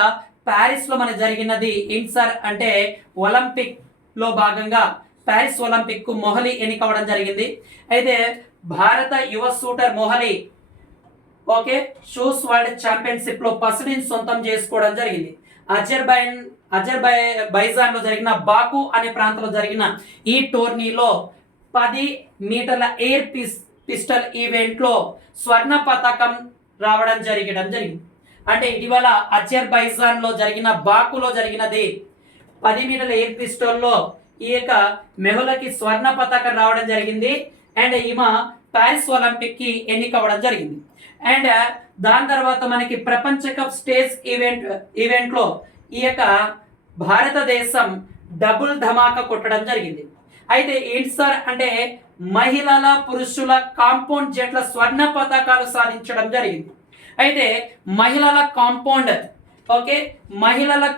ప్యారిస్లో మనకు జరిగినది ఏంటి సార్ అంటే ఒలింపిక్లో భాగంగా ప్యారిస్ ఒలింపిక్ మొహాలీ ఎన్నికవడం జరిగింది. అయితే భారత యువ shooter Mohali shoes world championship లో పసిడిని సొంతం చేసుకోవడం జరిగింది. అజర్బైజాన్ లో జరిగిన బాకు అనే ప్రాంతంలో జరిగిన ఈ టోర్నీలో 10 మీటర్ల ఎయిర్ పిస్టల్ ఈవెంట్ లో స్వర్ణ పతకం రావడం జరిగింది. అంటే ఇటీవల అజర్బైజాన్ లో జరిగిన బాకులో జరిగినది 10 మీటర్ల ఎయిర్ పిస్టల్లో ఈ యొక్క మెహులకి స్వర్ణ పతకం రావడం జరిగింది. అండ్ ఈమె ప్యారిస్ ఒలింపిక్ కి ఎన్నికవ్వడం జరిగింది. అండ్ దాని తర్వాత మనకి ప్రపంచ కప్ స్టేజ్ ఈవెంట్ లో ఈ యొక్క భారతదేశం డబుల్ ధమాకా కొట్టడం జరిగింది. అయితే ఏంటి సార్ అంటే మహిళల పురుషుల కాంపౌండ్ జట్ల స్వర్ణ పతకాలు సాధించడం జరిగింది. అయితే మహిళల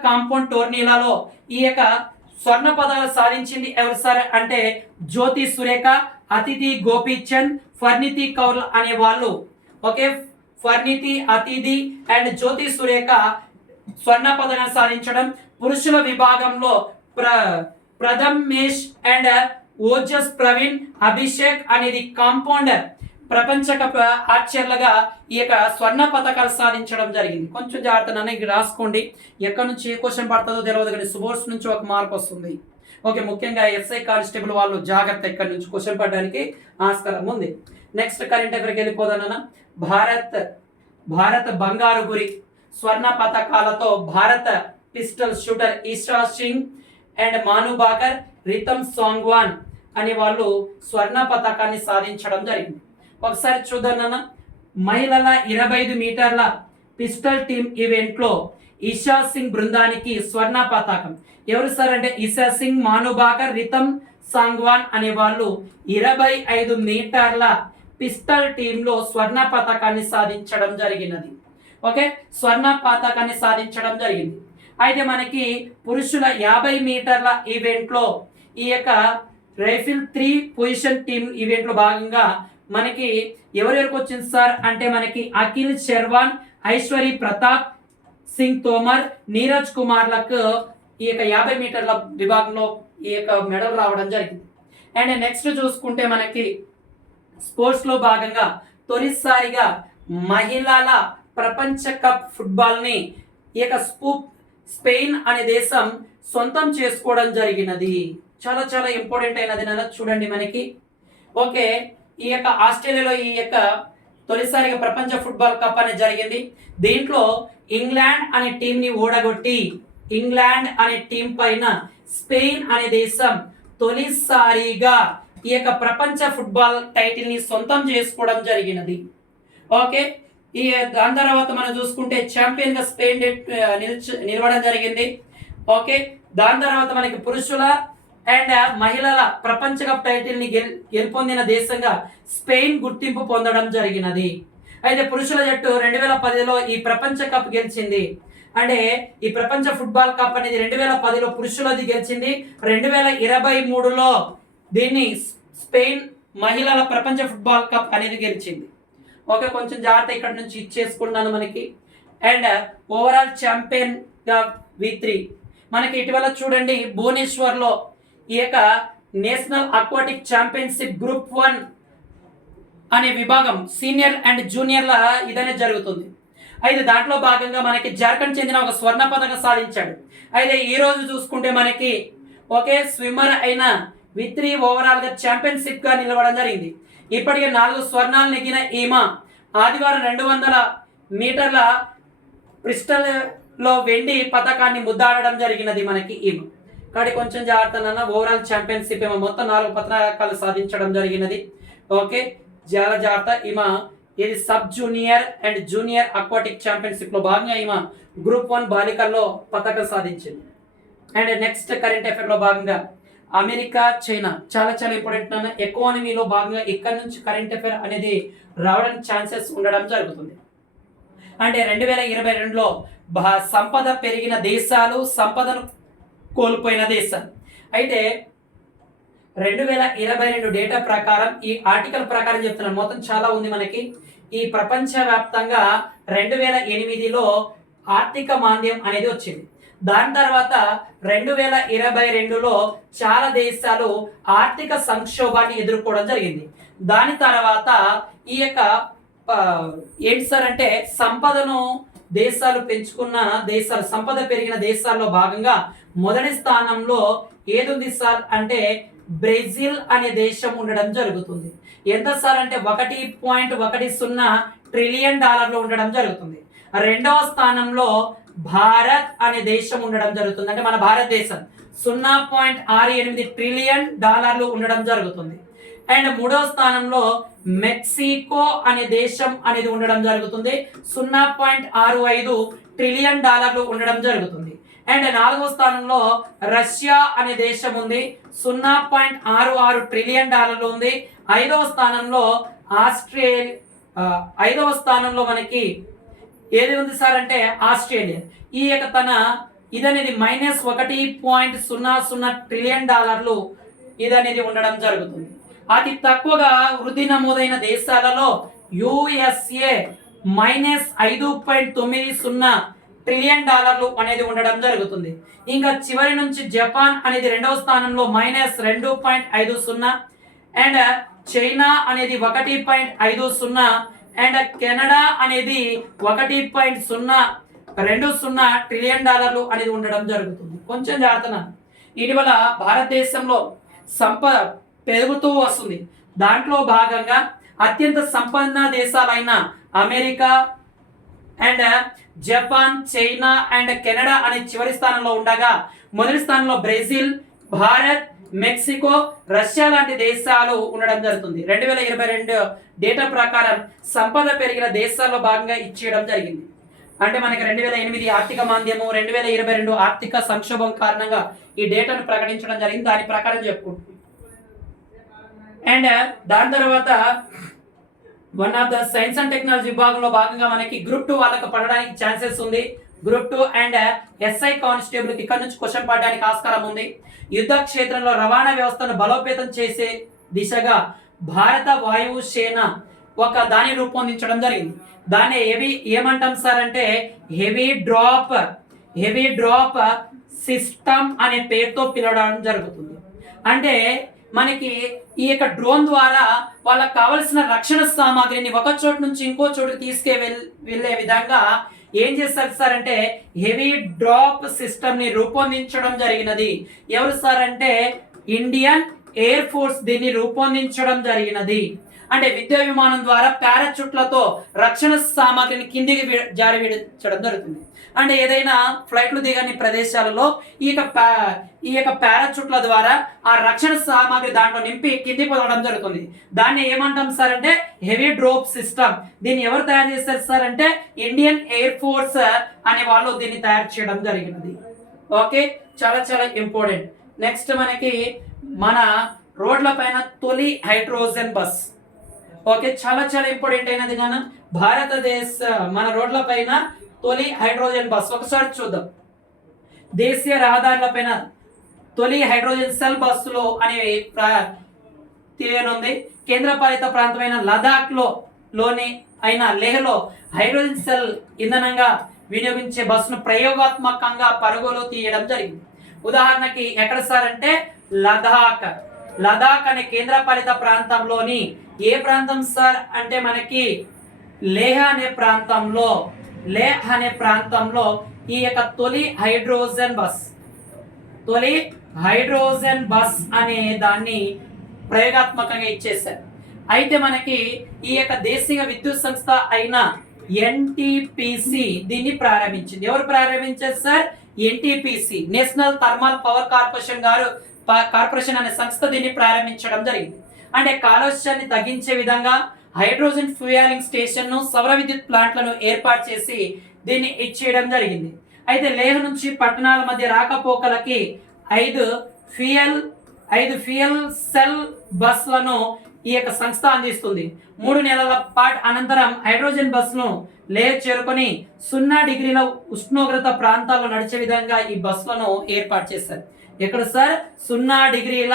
కాంపౌండ్ టోర్నీలలో ఈ యొక్క స్వర్ణ పతకాలు సాధించింది ఎవరు సార్ అంటే జ్యోతి సురేఖ, అతిథి గోపీచంద్, ఫర్నీతి కౌర్ అనే వాళ్ళు. ఫర్నీతి, అతిథి అండ్ జ్యోతి సురేఖ స్వర్ణ పతకాన్ని సాధించడం. పురుషుల విభాగంలో ప్రథమేష్ అండ్ ఓజస్ ప్రవీణ్, అభిషేక్ అనేది కాంపౌండర్ ప్రపంచ కప్ ఆర్చర్లుగా ఈ యొక్క స్వర్ణ పతకాలు సాధించడం జరిగింది. కొంచెం జాగ్రత్త రాసుకోండి. ఎక్కడి నుంచి ఏ క్వశ్చన్ పడుతుందో తెలియదు, కానీ స్పోర్ట్స్ నుంచి ఒక మార్క్ వస్తుంది. ముఖ్యంగా ఎస్ఐ కానిస్టేబుల్ వాళ్ళు జాగ్రత్త, ఇక్కడ నుంచి క్వశ్చన్ పడడానికి ఆస్కారం ఉంది. నెక్స్ట్ కరెంట్ అఫైర్కి వెళ్ళిపోదానన్న. భారత బంగారు గురి స్వర్ణ పతకాలతో భారత pistol shooter Esha Singh and Manu Bhaker, rhythm Sangwan అనే వాళ్ళు స్వర్ణ పతకాన్ని సాధించడం జరిగింది. ఒకసారి చూద్దాం. మహిళల 25 మీటర్ల పిస్టల్ టీమ్ ఈవెంట్ లో ఈషా సింగ్ బృందానికి స్వర్ణ పతాకం. ఎవరు సార్ అంటే ఈషా సింగ్, మాను బాకర్, రితం సాంగ్వాన్ అనే వాళ్ళు 25 మీటర్ల పిస్టల్ టీంలో స్వర్ణ పతాకాన్ని సాధించడం జరిగినది. స్వర్ణ పతాకాన్ని సాధించడం జరిగింది. అయితే మనకి పురుషుల 50 మీటర్ల ఈవెంట్ లో ఈ యొక్క రైఫిల్ 3 పొజిషన్ టీమ్ ఈవెంట్లో భాగంగా మనకి ఎవరెవరికి వచ్చింది సార్ అంటే మనకి అఖిల్ శర్వాన్, ఐశ్వరి ప్రతాప్ సింగ్ తోమర్, నీరజ్ కుమార్లకు ఈ యొక్క 50 మీటర్ల విభాగంలో ఈ యొక్క మెడల్ రావడం జరిగింది. అండ్ నెక్స్ట్ చూసుకుంటే మనకి స్పోర్ట్స్లో భాగంగా తొలిసారిగా మహిళల ప్రపంచ కప్ ఫుట్బాల్ని ఈ యొక్క స్పెయిన్ అనే దేశం సొంతం చేసుకోవడం జరిగినది. చాలా చాలా ఇంపార్టెంట్ అయినది నాన్న చూడండి మనకి. ఓకే, ఈ యొక్క ఆస్ట్రేలియాలో ఈ యొక్క తొలిసారిగా ప్రపంచ ఫుట్బాల్ కప్ అనేది జరిగింది. దీంట్లో ఇంగ్లాండ్ అనే టీంని ఓడగొట్టి ఇంగ్లాండ్ అనే టీం పైన స్పెయిన్ అనే దేశం తొలిసారిగా ఈ యొక్క ప్రపంచ ఫుట్బాల్ టైటిల్ ని సొంతం చేసుకోవడం జరిగినది. ఓకే, ఈ దాని తర్వాత మనం చూసుకుంటే ఛాంపియన్ గా స్పెయిన్ నిలవడం జరిగింది. ఓకే, దాని తర్వాత మనకి పురుషుల అండ్ మహిళల ప్రపంచ కప్ టైటిల్ ని గెలుపొందిన దేశంగా స్పెయిన్ గుర్తింపు పొందడం జరిగినది. అయితే పురుషుల జట్టు 2010లో ఈ ప్రపంచ కప్ గెలిచింది. అంటే ఈ ప్రపంచ ఫుట్బాల్ కప్ అనేది 2010లో పురుషులది గెలిచింది. 2023లో దీన్ని స్పెయిన్ మహిళల ప్రపంచ ఫుట్బాల్ కప్ అనేది గెలిచింది. ఓకే, కొంచెం జాగ్రత్త ఇక్కడ నుంచి ఇచ్చేసుకున్నాను మనకి. అండ్ ఓవరాల్ ఛాంపియన్ గా V3 మనకి ఇటీవల చూడండి భువనేశ్వర్లో ఈ యొక్క నేషనల్ అక్వాటిక్ ఛాంపియన్షిప్ గ్రూప్ 1 అనే విభాగం సీనియర్ అండ్ జూనియర్ల ఇదనే జరుగుతుంది. అయితే దాంట్లో భాగంగా మనకి జార్ఖండ్ చెందిన ఒక స్వర్ణ పథకం సాధించాడు. అయితే ఈ రోజు చూసుకుంటే మనకి ఒకే స్విమ్మర్ అయిన V3 ఓవరాల్ గా ఛాంపియన్షిప్ గా నిలవడం జరిగింది. ఇప్పటికే 4 స్వర్ణాలు నెగ్గిన ఈమె ఆదివారం 200 మీటర్ల ప్రిస్టల్ లో వెండి పథకాన్ని ముద్దాడడం జరిగినది మనకి ఈమె. కాబట్టి కొంచెం జాగ్రత్త, ఓవరాల్ ఛాంపియన్షిప్ ఏమో మొత్తం 4 పథకాలు సాధించడం జరిగినది. ఓకే, చాలా జాగ్రత్త. ఈమె ఇది sub junior and junior aquatic championship లో భాగంగా ఈమె గ్రూప్ 1 బాలికల్లో పథకం సాధించింది. అండ్ నెక్స్ట్ కరెంట్ అఫైర్ లో భాగంగా అమెరికా చైనా చాలా చాలా ఇంపార్టెంట్ నాన్న. ఎకానమీలో భాగంగా ఇక్కడ నుంచి కరెంట్ అఫైర్ అనేది రావడానికి ఛాన్సెస్ ఉండడం జరుగుతుంది. అంటే 2022లో సంపద పెరిగిన దేశాలు, సంపదను కోల్పోయిన దేశాలు. అయితే 2022 డేటా ప్రకారం ఈ ఆర్టికల్ ప్రకారం చెప్తున్నాను, మొత్తం చాలా ఉంది మనకి. ఈ ప్రపంచవ్యాప్తంగా 2008లో ఆర్థిక మాంద్యం అనేది వచ్చింది. దాని తర్వాత 2022లో చాలా దేశాలు ఆర్థిక సంక్షోభాన్ని ఎదుర్కోవడం జరిగింది. దాని తర్వాత ఈ యొక్క ఏంటి సార్ అంటే సంపదను దేశాలు పెంచుకున్న దేశాలు, సంపద పెరిగిన దేశాల్లో భాగంగా మొదటి స్థానంలో ఏది ఉంది సార్ అంటే బ్రెజిల్ అనే దేశం ఉండడం జరుగుతుంది. ఎంత సార్ అంటే $1.10 ట్రిలియన్ ఉండడం జరుగుతుంది. రెండవ స్థానంలో భారత్ అనే దేశం ఉండడం జరుగుతుంది. అంటే మన భారతదేశం $0.68 ట్రిలియన్ ఉండడం జరుగుతుంది. అండ్ మూడవ స్థానంలో మెక్సికో అనే దేశం అనేది ఉండడం జరుగుతుంది. $0.65 ట్రిలియన్ ఉండడం జరుగుతుంది. అండ్ నాలుగవ స్థానంలో రష్యా అనే దేశం ఉంది, $0.66 ట్రిలియన్ ఉంది. ఐదవ స్థానంలో మనకి ఏది ఉంది సార్ అంటే ఆస్ట్రేలియా. ఈ యొక్క తన ఇదనేది -$1.00 ట్రిలియన్ ఇదనేది ఉండడం జరుగుతుంది. అతి తక్కువగా వృద్ధి నమోదైన దేశాలలో USA -$5.90 ట్రిలియన్ అనేది ఉండడం జరుగుతుంది. ఇంకా చివరి నుంచి జపాన్ అనేది రెండవ స్థానంలో -2.50 అండ్ చైనా అనేది 1.50 అండ్ కెనడా అనేది $1.020 ట్రిలియన్ అనేది ఉండడం జరుగుతుంది. కొంచెం జాగ్రత్త. ఇటీవల భారతదేశంలో సంపద పెరుగుతూ వస్తుంది. దాంట్లో భాగంగా అత్యంత సంపన్న దేశాలైన America and Japan, China and Canada అనే చివరి స్థానంలో ఉండగా మొదటి స్థానంలో బ్రెజిల్, భారత్, మెక్సికో, రష్యా లాంటి దేశాలు ఉండడం జరుగుతుంది. 2022 డేటా ప్రకారం సంపద పెరిగిన దేశాల్లో భాగంగా ఇచ్చేయడం జరిగింది. అంటే మనకి 2008 ఆర్థిక మాంద్యము, 2022 ఆర్థిక సంక్షోభం కారణంగా ఈ డేటాను ప్రకటించడం జరిగింది. దాని ప్రకారం చెప్పుకుంటుంది. అండ్ దాని తర్వాత one of the science and technology విభాగంలో భాగంగా మనకి గ్రూప్ 2 వాళ్ళకి పడడానికి ఛాన్సెస్ ఉంది. గ్రూప్ 2 అండ్ ఎస్ఐ కానిస్టేబుల్ ఇక్కడ నుంచి క్వశ్చన్ పడడానికి ఆస్కారం ఉంది. యుద్ధ క్షేత్రంలో రవాణా వ్యవస్థను బలోపేతం చేసే దిశగా భారత వాయువు సేన ఒక దాన్ని రూపొందించడం జరిగింది. దాన్ని ఏమంటాం సార్ అంటే హెవీ డ్రాప్ సిస్టమ్ అనే పేరుతో పిలవడం జరుగుతుంది. అంటే మనకి ఈ యొక్క డ్రోన్ ద్వారా వాళ్ళకి కావలసిన రక్షణ సామాగ్రిని ఒక చోటు నుంచి ఇంకో చోటుకి వెళ్ళే విధంగా ఏం చేస్తారు సార్ అంటే హెవీ డ్రాప్ సిస్టమ్ ని రూపొందించడం జరిగినది. ఎవరు సార్ అంటే ఇండియన్ ఎయిర్ ఫోర్స్ దీన్ని రూపొందించడం జరిగినది. అంటే యుద్ధ విమానం ద్వారా పారాచూట్లతో రక్షణ సామాగ్రిని కిందికి జారవిడించడం జరుగుతుంది. అంటే ఏదైనా ఫ్లైట్లు దిగని ప్రదేశాలలో ఈ యొక్క పారాచూట్ల ద్వారా ఆ రక్షణ సామాగ్రి దాంట్లో నింపి కిందికి పడడం జరుగుతుంది. దాన్ని ఏమంటాం సార్ అంటే హెవీ డ్రాప్ సిస్టమ్. దీన్ని ఎవరు తయారు చేస్తారు సార్ అంటే ఇండియన్ ఎయిర్ ఫోర్స్ అనే వాళ్ళు దీన్ని తయారు చేయడం జరిగినది. ఓకే, చాలా చాలా ఇంపార్టెంట్. నెక్స్ట్ మనకి మన రోడ్ల పైన తొలి హైడ్రోజన్ బస్. ఓకే, చాలా చాలా ఇంపార్టెంట్ అయినది కానీ మన రోడ్ల పైన తొలి హైడ్రోజన్ బస్ ఒకసారి చూద్దాం. దేశీయ రహదారుల పైన తొలి హైడ్రోజన్ సెల్ బస్సులు అనేవి తెలియనుంది. కేంద్రపాలిత ప్రాంతమైన లదాఖ్లోని అయిన లేహ్లో హైడ్రోజన్ సెల్ ఇంధనంగా వినియోగించే బస్సును ప్రయోగాత్మకంగా పరుగులు తీయడం జరిగింది. ఉదాహరణకి ఎక్కడ సార్ అంటే లదాఖ్ అనే కేంద్రపాలిత ప్రాంతంలోని ఏ ప్రాంతం సార్ అంటే మనకి లేహ్ అనే ప్రాంతంలో ఈ యొక్క తొలి హైడ్రోజన్ బస్ అనే దాన్ని ప్రయోగాత్మకంగా ఇచ్చేశారు. అయితే మనకి ఈ యొక్క దేశీయ విద్యుత్ సంస్థ అయిన ఎన్టీపీసీ దీన్ని ప్రారంభించింది. ఎవరు ప్రారంభించారు sir? NTPC, national thermal power corporation అనే సంస్థ దీన్ని ప్రారంభించడం జరిగింది. అంటే కాలుష్యాన్ని తగ్గించే విధంగా హైడ్రోజన్ ఫ్యూయలింగ్ స్టేషన్ ను సౌర విద్యుత్ ప్లాంట్లను ఏర్పాటు చేసి దీన్ని ఇచ్చేయడం జరిగింది. అయితే లేహ్ నుంచి పట్టణాల మధ్య రాకపోకలకి 5 ఫ్యూయల్ సెల్ బస్లను ఈ యొక్క సంస్థ అందిస్తుంది. 3 నెలల పాటు అనంతరం హైడ్రోజన్ బస్ను లేహ్ చేరుకొని 0 డిగ్రీల ఉష్ణోగ్రత ప్రాంతాల్లో నడిచే విధంగా ఈ బస్సులను ఏర్పాటు చేశారు. ఎక్కడ సార్? 0 డిగ్రీల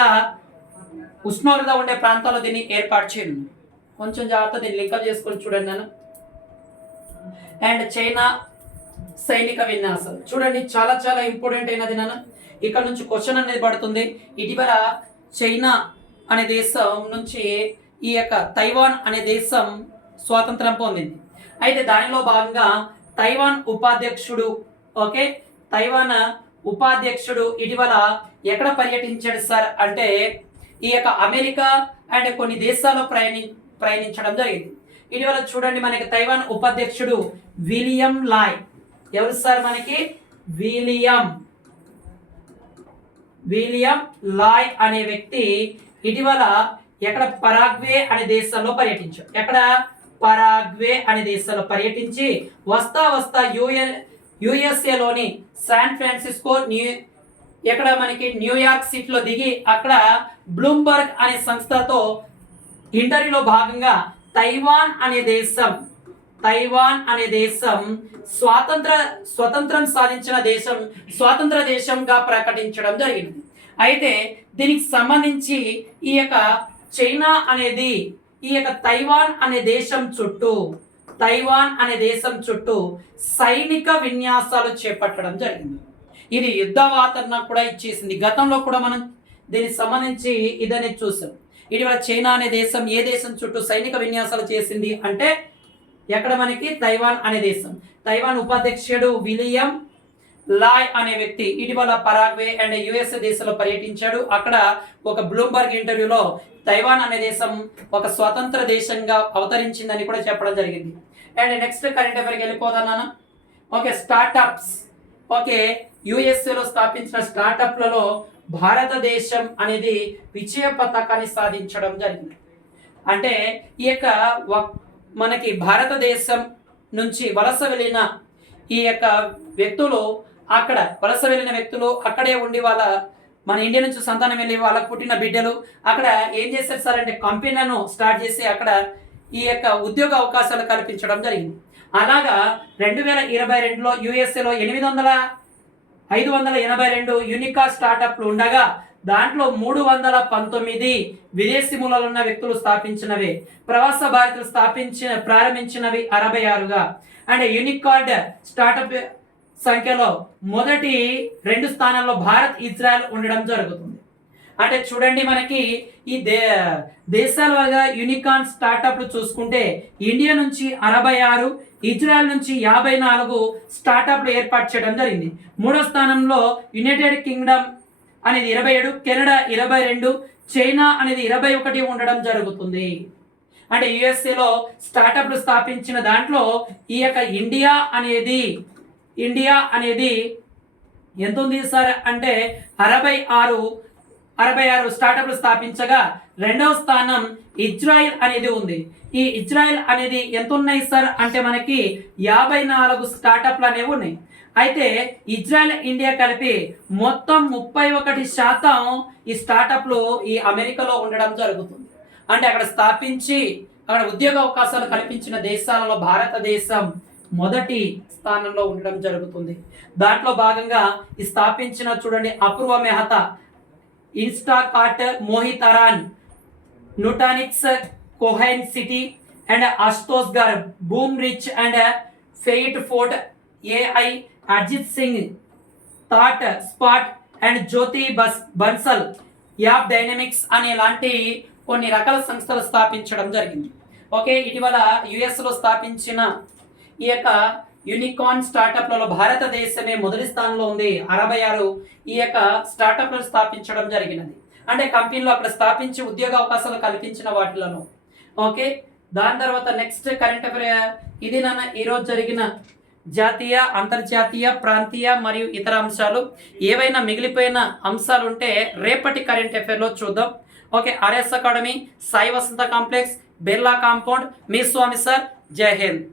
ఉష్ణోగ్రత ఉండే ప్రాంతాల్లో దీన్ని ఏర్పాటు చేయండి. కొంచెం జాగ్రత్త దీన్ని లింకప్ చేసుకొని చూడండి నేను. అండ్ చైనా సైనిక విన్యాసం చూడండి, చాలా చాలా ఇంపార్టెంట్ అయినది నాన్న. ఇక్కడ నుంచి క్వశ్చన్ అనేది పడుతుంది. ఇటీవల చైనా అనే దేశం నుంచి ఈ యొక్క తైవాన్ అనే దేశం స్వాతంత్రం పొందింది. అయితే దానిలో భాగంగా తైవాన్ ఉపాధ్యక్షుడు ఇటీవల ఎక్కడ పర్యటించాడు సార్ అంటే ఈ యొక్క అమెరికా అండ్ కొన్ని దేశాల్లో ప్రయాణించడం జరిగింది. ఇటీవల చూడండి మనకి తైవాన్ ఉపాధ్యక్షుడు విలియం లాయ్. ఎవరు సార్? మనకి విలియం లాయ్ అనే వ్యక్తి ఇటీవల ఎక్కడ పరాగ్వే అనే దేశంలో పర్యటించాడు. పర్యటించి వస్తా యుఎస్ఏలోని శాన్ ఫ్రాన్సిస్కో ఎక్కడ మనకి న్యూయార్క్ సిటీలో దిగి అక్కడ బ్లూంబర్గ్ అనే సంస్థతో ఇంటర్వ్యూలో భాగంగా తైవాన్ అనే దేశం స్వతంత్రం సాధించిన స్వాతంత్ర దేశంగా ప్రకటించడం జరిగింది. అయితే దీనికి సంబంధించి ఈ యొక్క చైనా అనేది ఈ యొక్క తైవాన్ అనే దేశం చుట్టూ సైనిక విన్యాసాలు చేపట్టడం జరిగింది. ఇది యుద్ధ వాతావరణం కూడా ఇచ్చేసింది. గతంలో కూడా మనం దీనికి సంబంధించి ఇదని చూసాం. ఇటీవల చైనా అనే దేశం ఏ దేశం చుట్టూ సైనిక విన్యాసాలు చేసింది అంటే ఎక్కడ మనకి తైవాన్ అనే దేశం. తైవాన్ ఉపాధ్యక్షుడు విలియం లాయ్ అనే వ్యక్తి ఇటీవల పరాగ్వే అండ్ యుఎస్ఏ దేశంలో పర్యటించాడు. అక్కడ ఒక బ్లూంబర్గ్ ఇంటర్వ్యూలో తైవాన్ అనే దేశం ఒక స్వతంత్ర దేశంగా అవతరించిందని కూడా చెప్పడం జరిగింది. అండ్ నెక్స్ట్ కరెంట్ అఫైర్కి వెళ్ళిపోదాం నాన్న. Okay, startups. ఓకే, యుఎస్ఏలో స్థాపించిన స్టార్టప్లలో భారతదేశం అనేది విజయ పతాకాన్ని సాధించడం జరిగింది. అంటే ఈ యొక్క మనకి భారతదేశం నుంచి వలస వెళ్ళిన ఈ యొక్క వ్యక్తులు అక్కడే ఉండి మన ఇండియా నుంచి సంతానం వెళ్ళి వాళ్ళకు పుట్టిన బిడ్డలు అక్కడ ఏం చేస్తారు సార్ అంటే కంపెనీలను స్టార్ట్ చేసి అక్కడ ఈ యొక్క ఉద్యోగ అవకాశాలు కల్పించడం జరిగింది. అలాగా 2022లో యుఎస్ఏలో 582 యూనికా స్టార్టప్లు ఉండగా దాంట్లో 319 విదేశీ మూలాలు ఉన్న వ్యక్తులు స్థాపించినవి, ప్రవాస భారతీయులు ప్రారంభించినవి 66గా. అండ్ యూనికార్డ్ స్టార్టప్ సంఖ్యలో మొదటి 2 స్థానాల్లో భారత్, ఇజ్రాయెల్ ఉండడం జరుగుతుంది. అంటే చూడండి, మనకి ఈ దేశాల వారిగా యూనికార్న్ స్టార్టప్లు చూసుకుంటే ఇండియా నుంచి 66, ఇజ్రాయెల్ నుంచి 54 స్టార్టప్లు ఏర్పాటు చేయడం జరిగింది. 3వ స్థానంలో యునైటెడ్ కింగ్డమ్ అనేది 27, కెనడా 22, చైనా అనేది 21 ఉండడం జరుగుతుంది. అంటే యుఎస్ఏలో స్టార్టప్లు స్థాపించిన దాంట్లో ఈ యొక్క ఇండియా అనేది ఎంత ఉంది సార్ అంటే 66 స్టార్టప్లు స్థాపించగా, 2వ స్థానం ఇజ్రాయెల్ అనేది ఉంది. ఈ ఇజ్రాయెల్ అనేది ఎంత ఉన్నాయి సార్ అంటే మనకి 54 స్టార్టప్లు అనేవి ఉన్నాయి. అయితే ఇజ్రాయెల్, ఇండియా కలిపి మొత్తం 31% ఈ స్టార్టప్లు ఈ అమెరికాలో ఉండడం జరుగుతుంది. అంటే అక్కడ స్థాపించి అక్కడ ఉద్యోగ అవకాశాలు కల్పించిన దేశాలలో భారతదేశం మొదటి స్థానంలో ఉండడం జరుగుతుంది. దాంట్లో భాగంగా ఈ స్థాపించిన చూడండి Apoorva Mehta, Instacart, Mohit Aron, Nutanix, Cohesity and Ashutosh గారు, Bloomreach and Eightfold, AI, Arijit Singh, ThoughtSpot and Jyoti Bansal, AppDynamics అనే లాంటి కొన్ని రకాల సంస్థలు స్థాపించడం జరిగింది. ఓకే, ఇటీవల యుఎస్లో స్థాపించిన ఈ యొక్క యూనికార్న్ స్టార్టప్లలో భారతదేశమే మొదటి స్థానంలో ఉంది. 66 ఈ యొక్క స్టార్టప్లను స్థాపించడం జరిగినది. అంటే కంపెనీలో అక్కడ స్థాపించి ఉద్యోగ అవకాశాలు కల్పించిన వాటిలను. ఓకే, దాని తర్వాత నెక్స్ట్ కరెంట్ అఫైర్ ఇది ఈరోజు జరిగిన జాతీయ, అంతర్జాతీయ, ప్రాంతీయ మరియు ఇతర అంశాలు. ఏవైనా మిగిలిపోయిన అంశాలు ఉంటే రేపటి కరెంట్ అఫైర్లో చూద్దాం. ఓకే, ఆర్ఎస్ అకాడమీ, సాయి వసంత కాంప్లెక్స్, బిర్లా కాంపౌండ్, మీ స్వామి సార్. జై హింద్.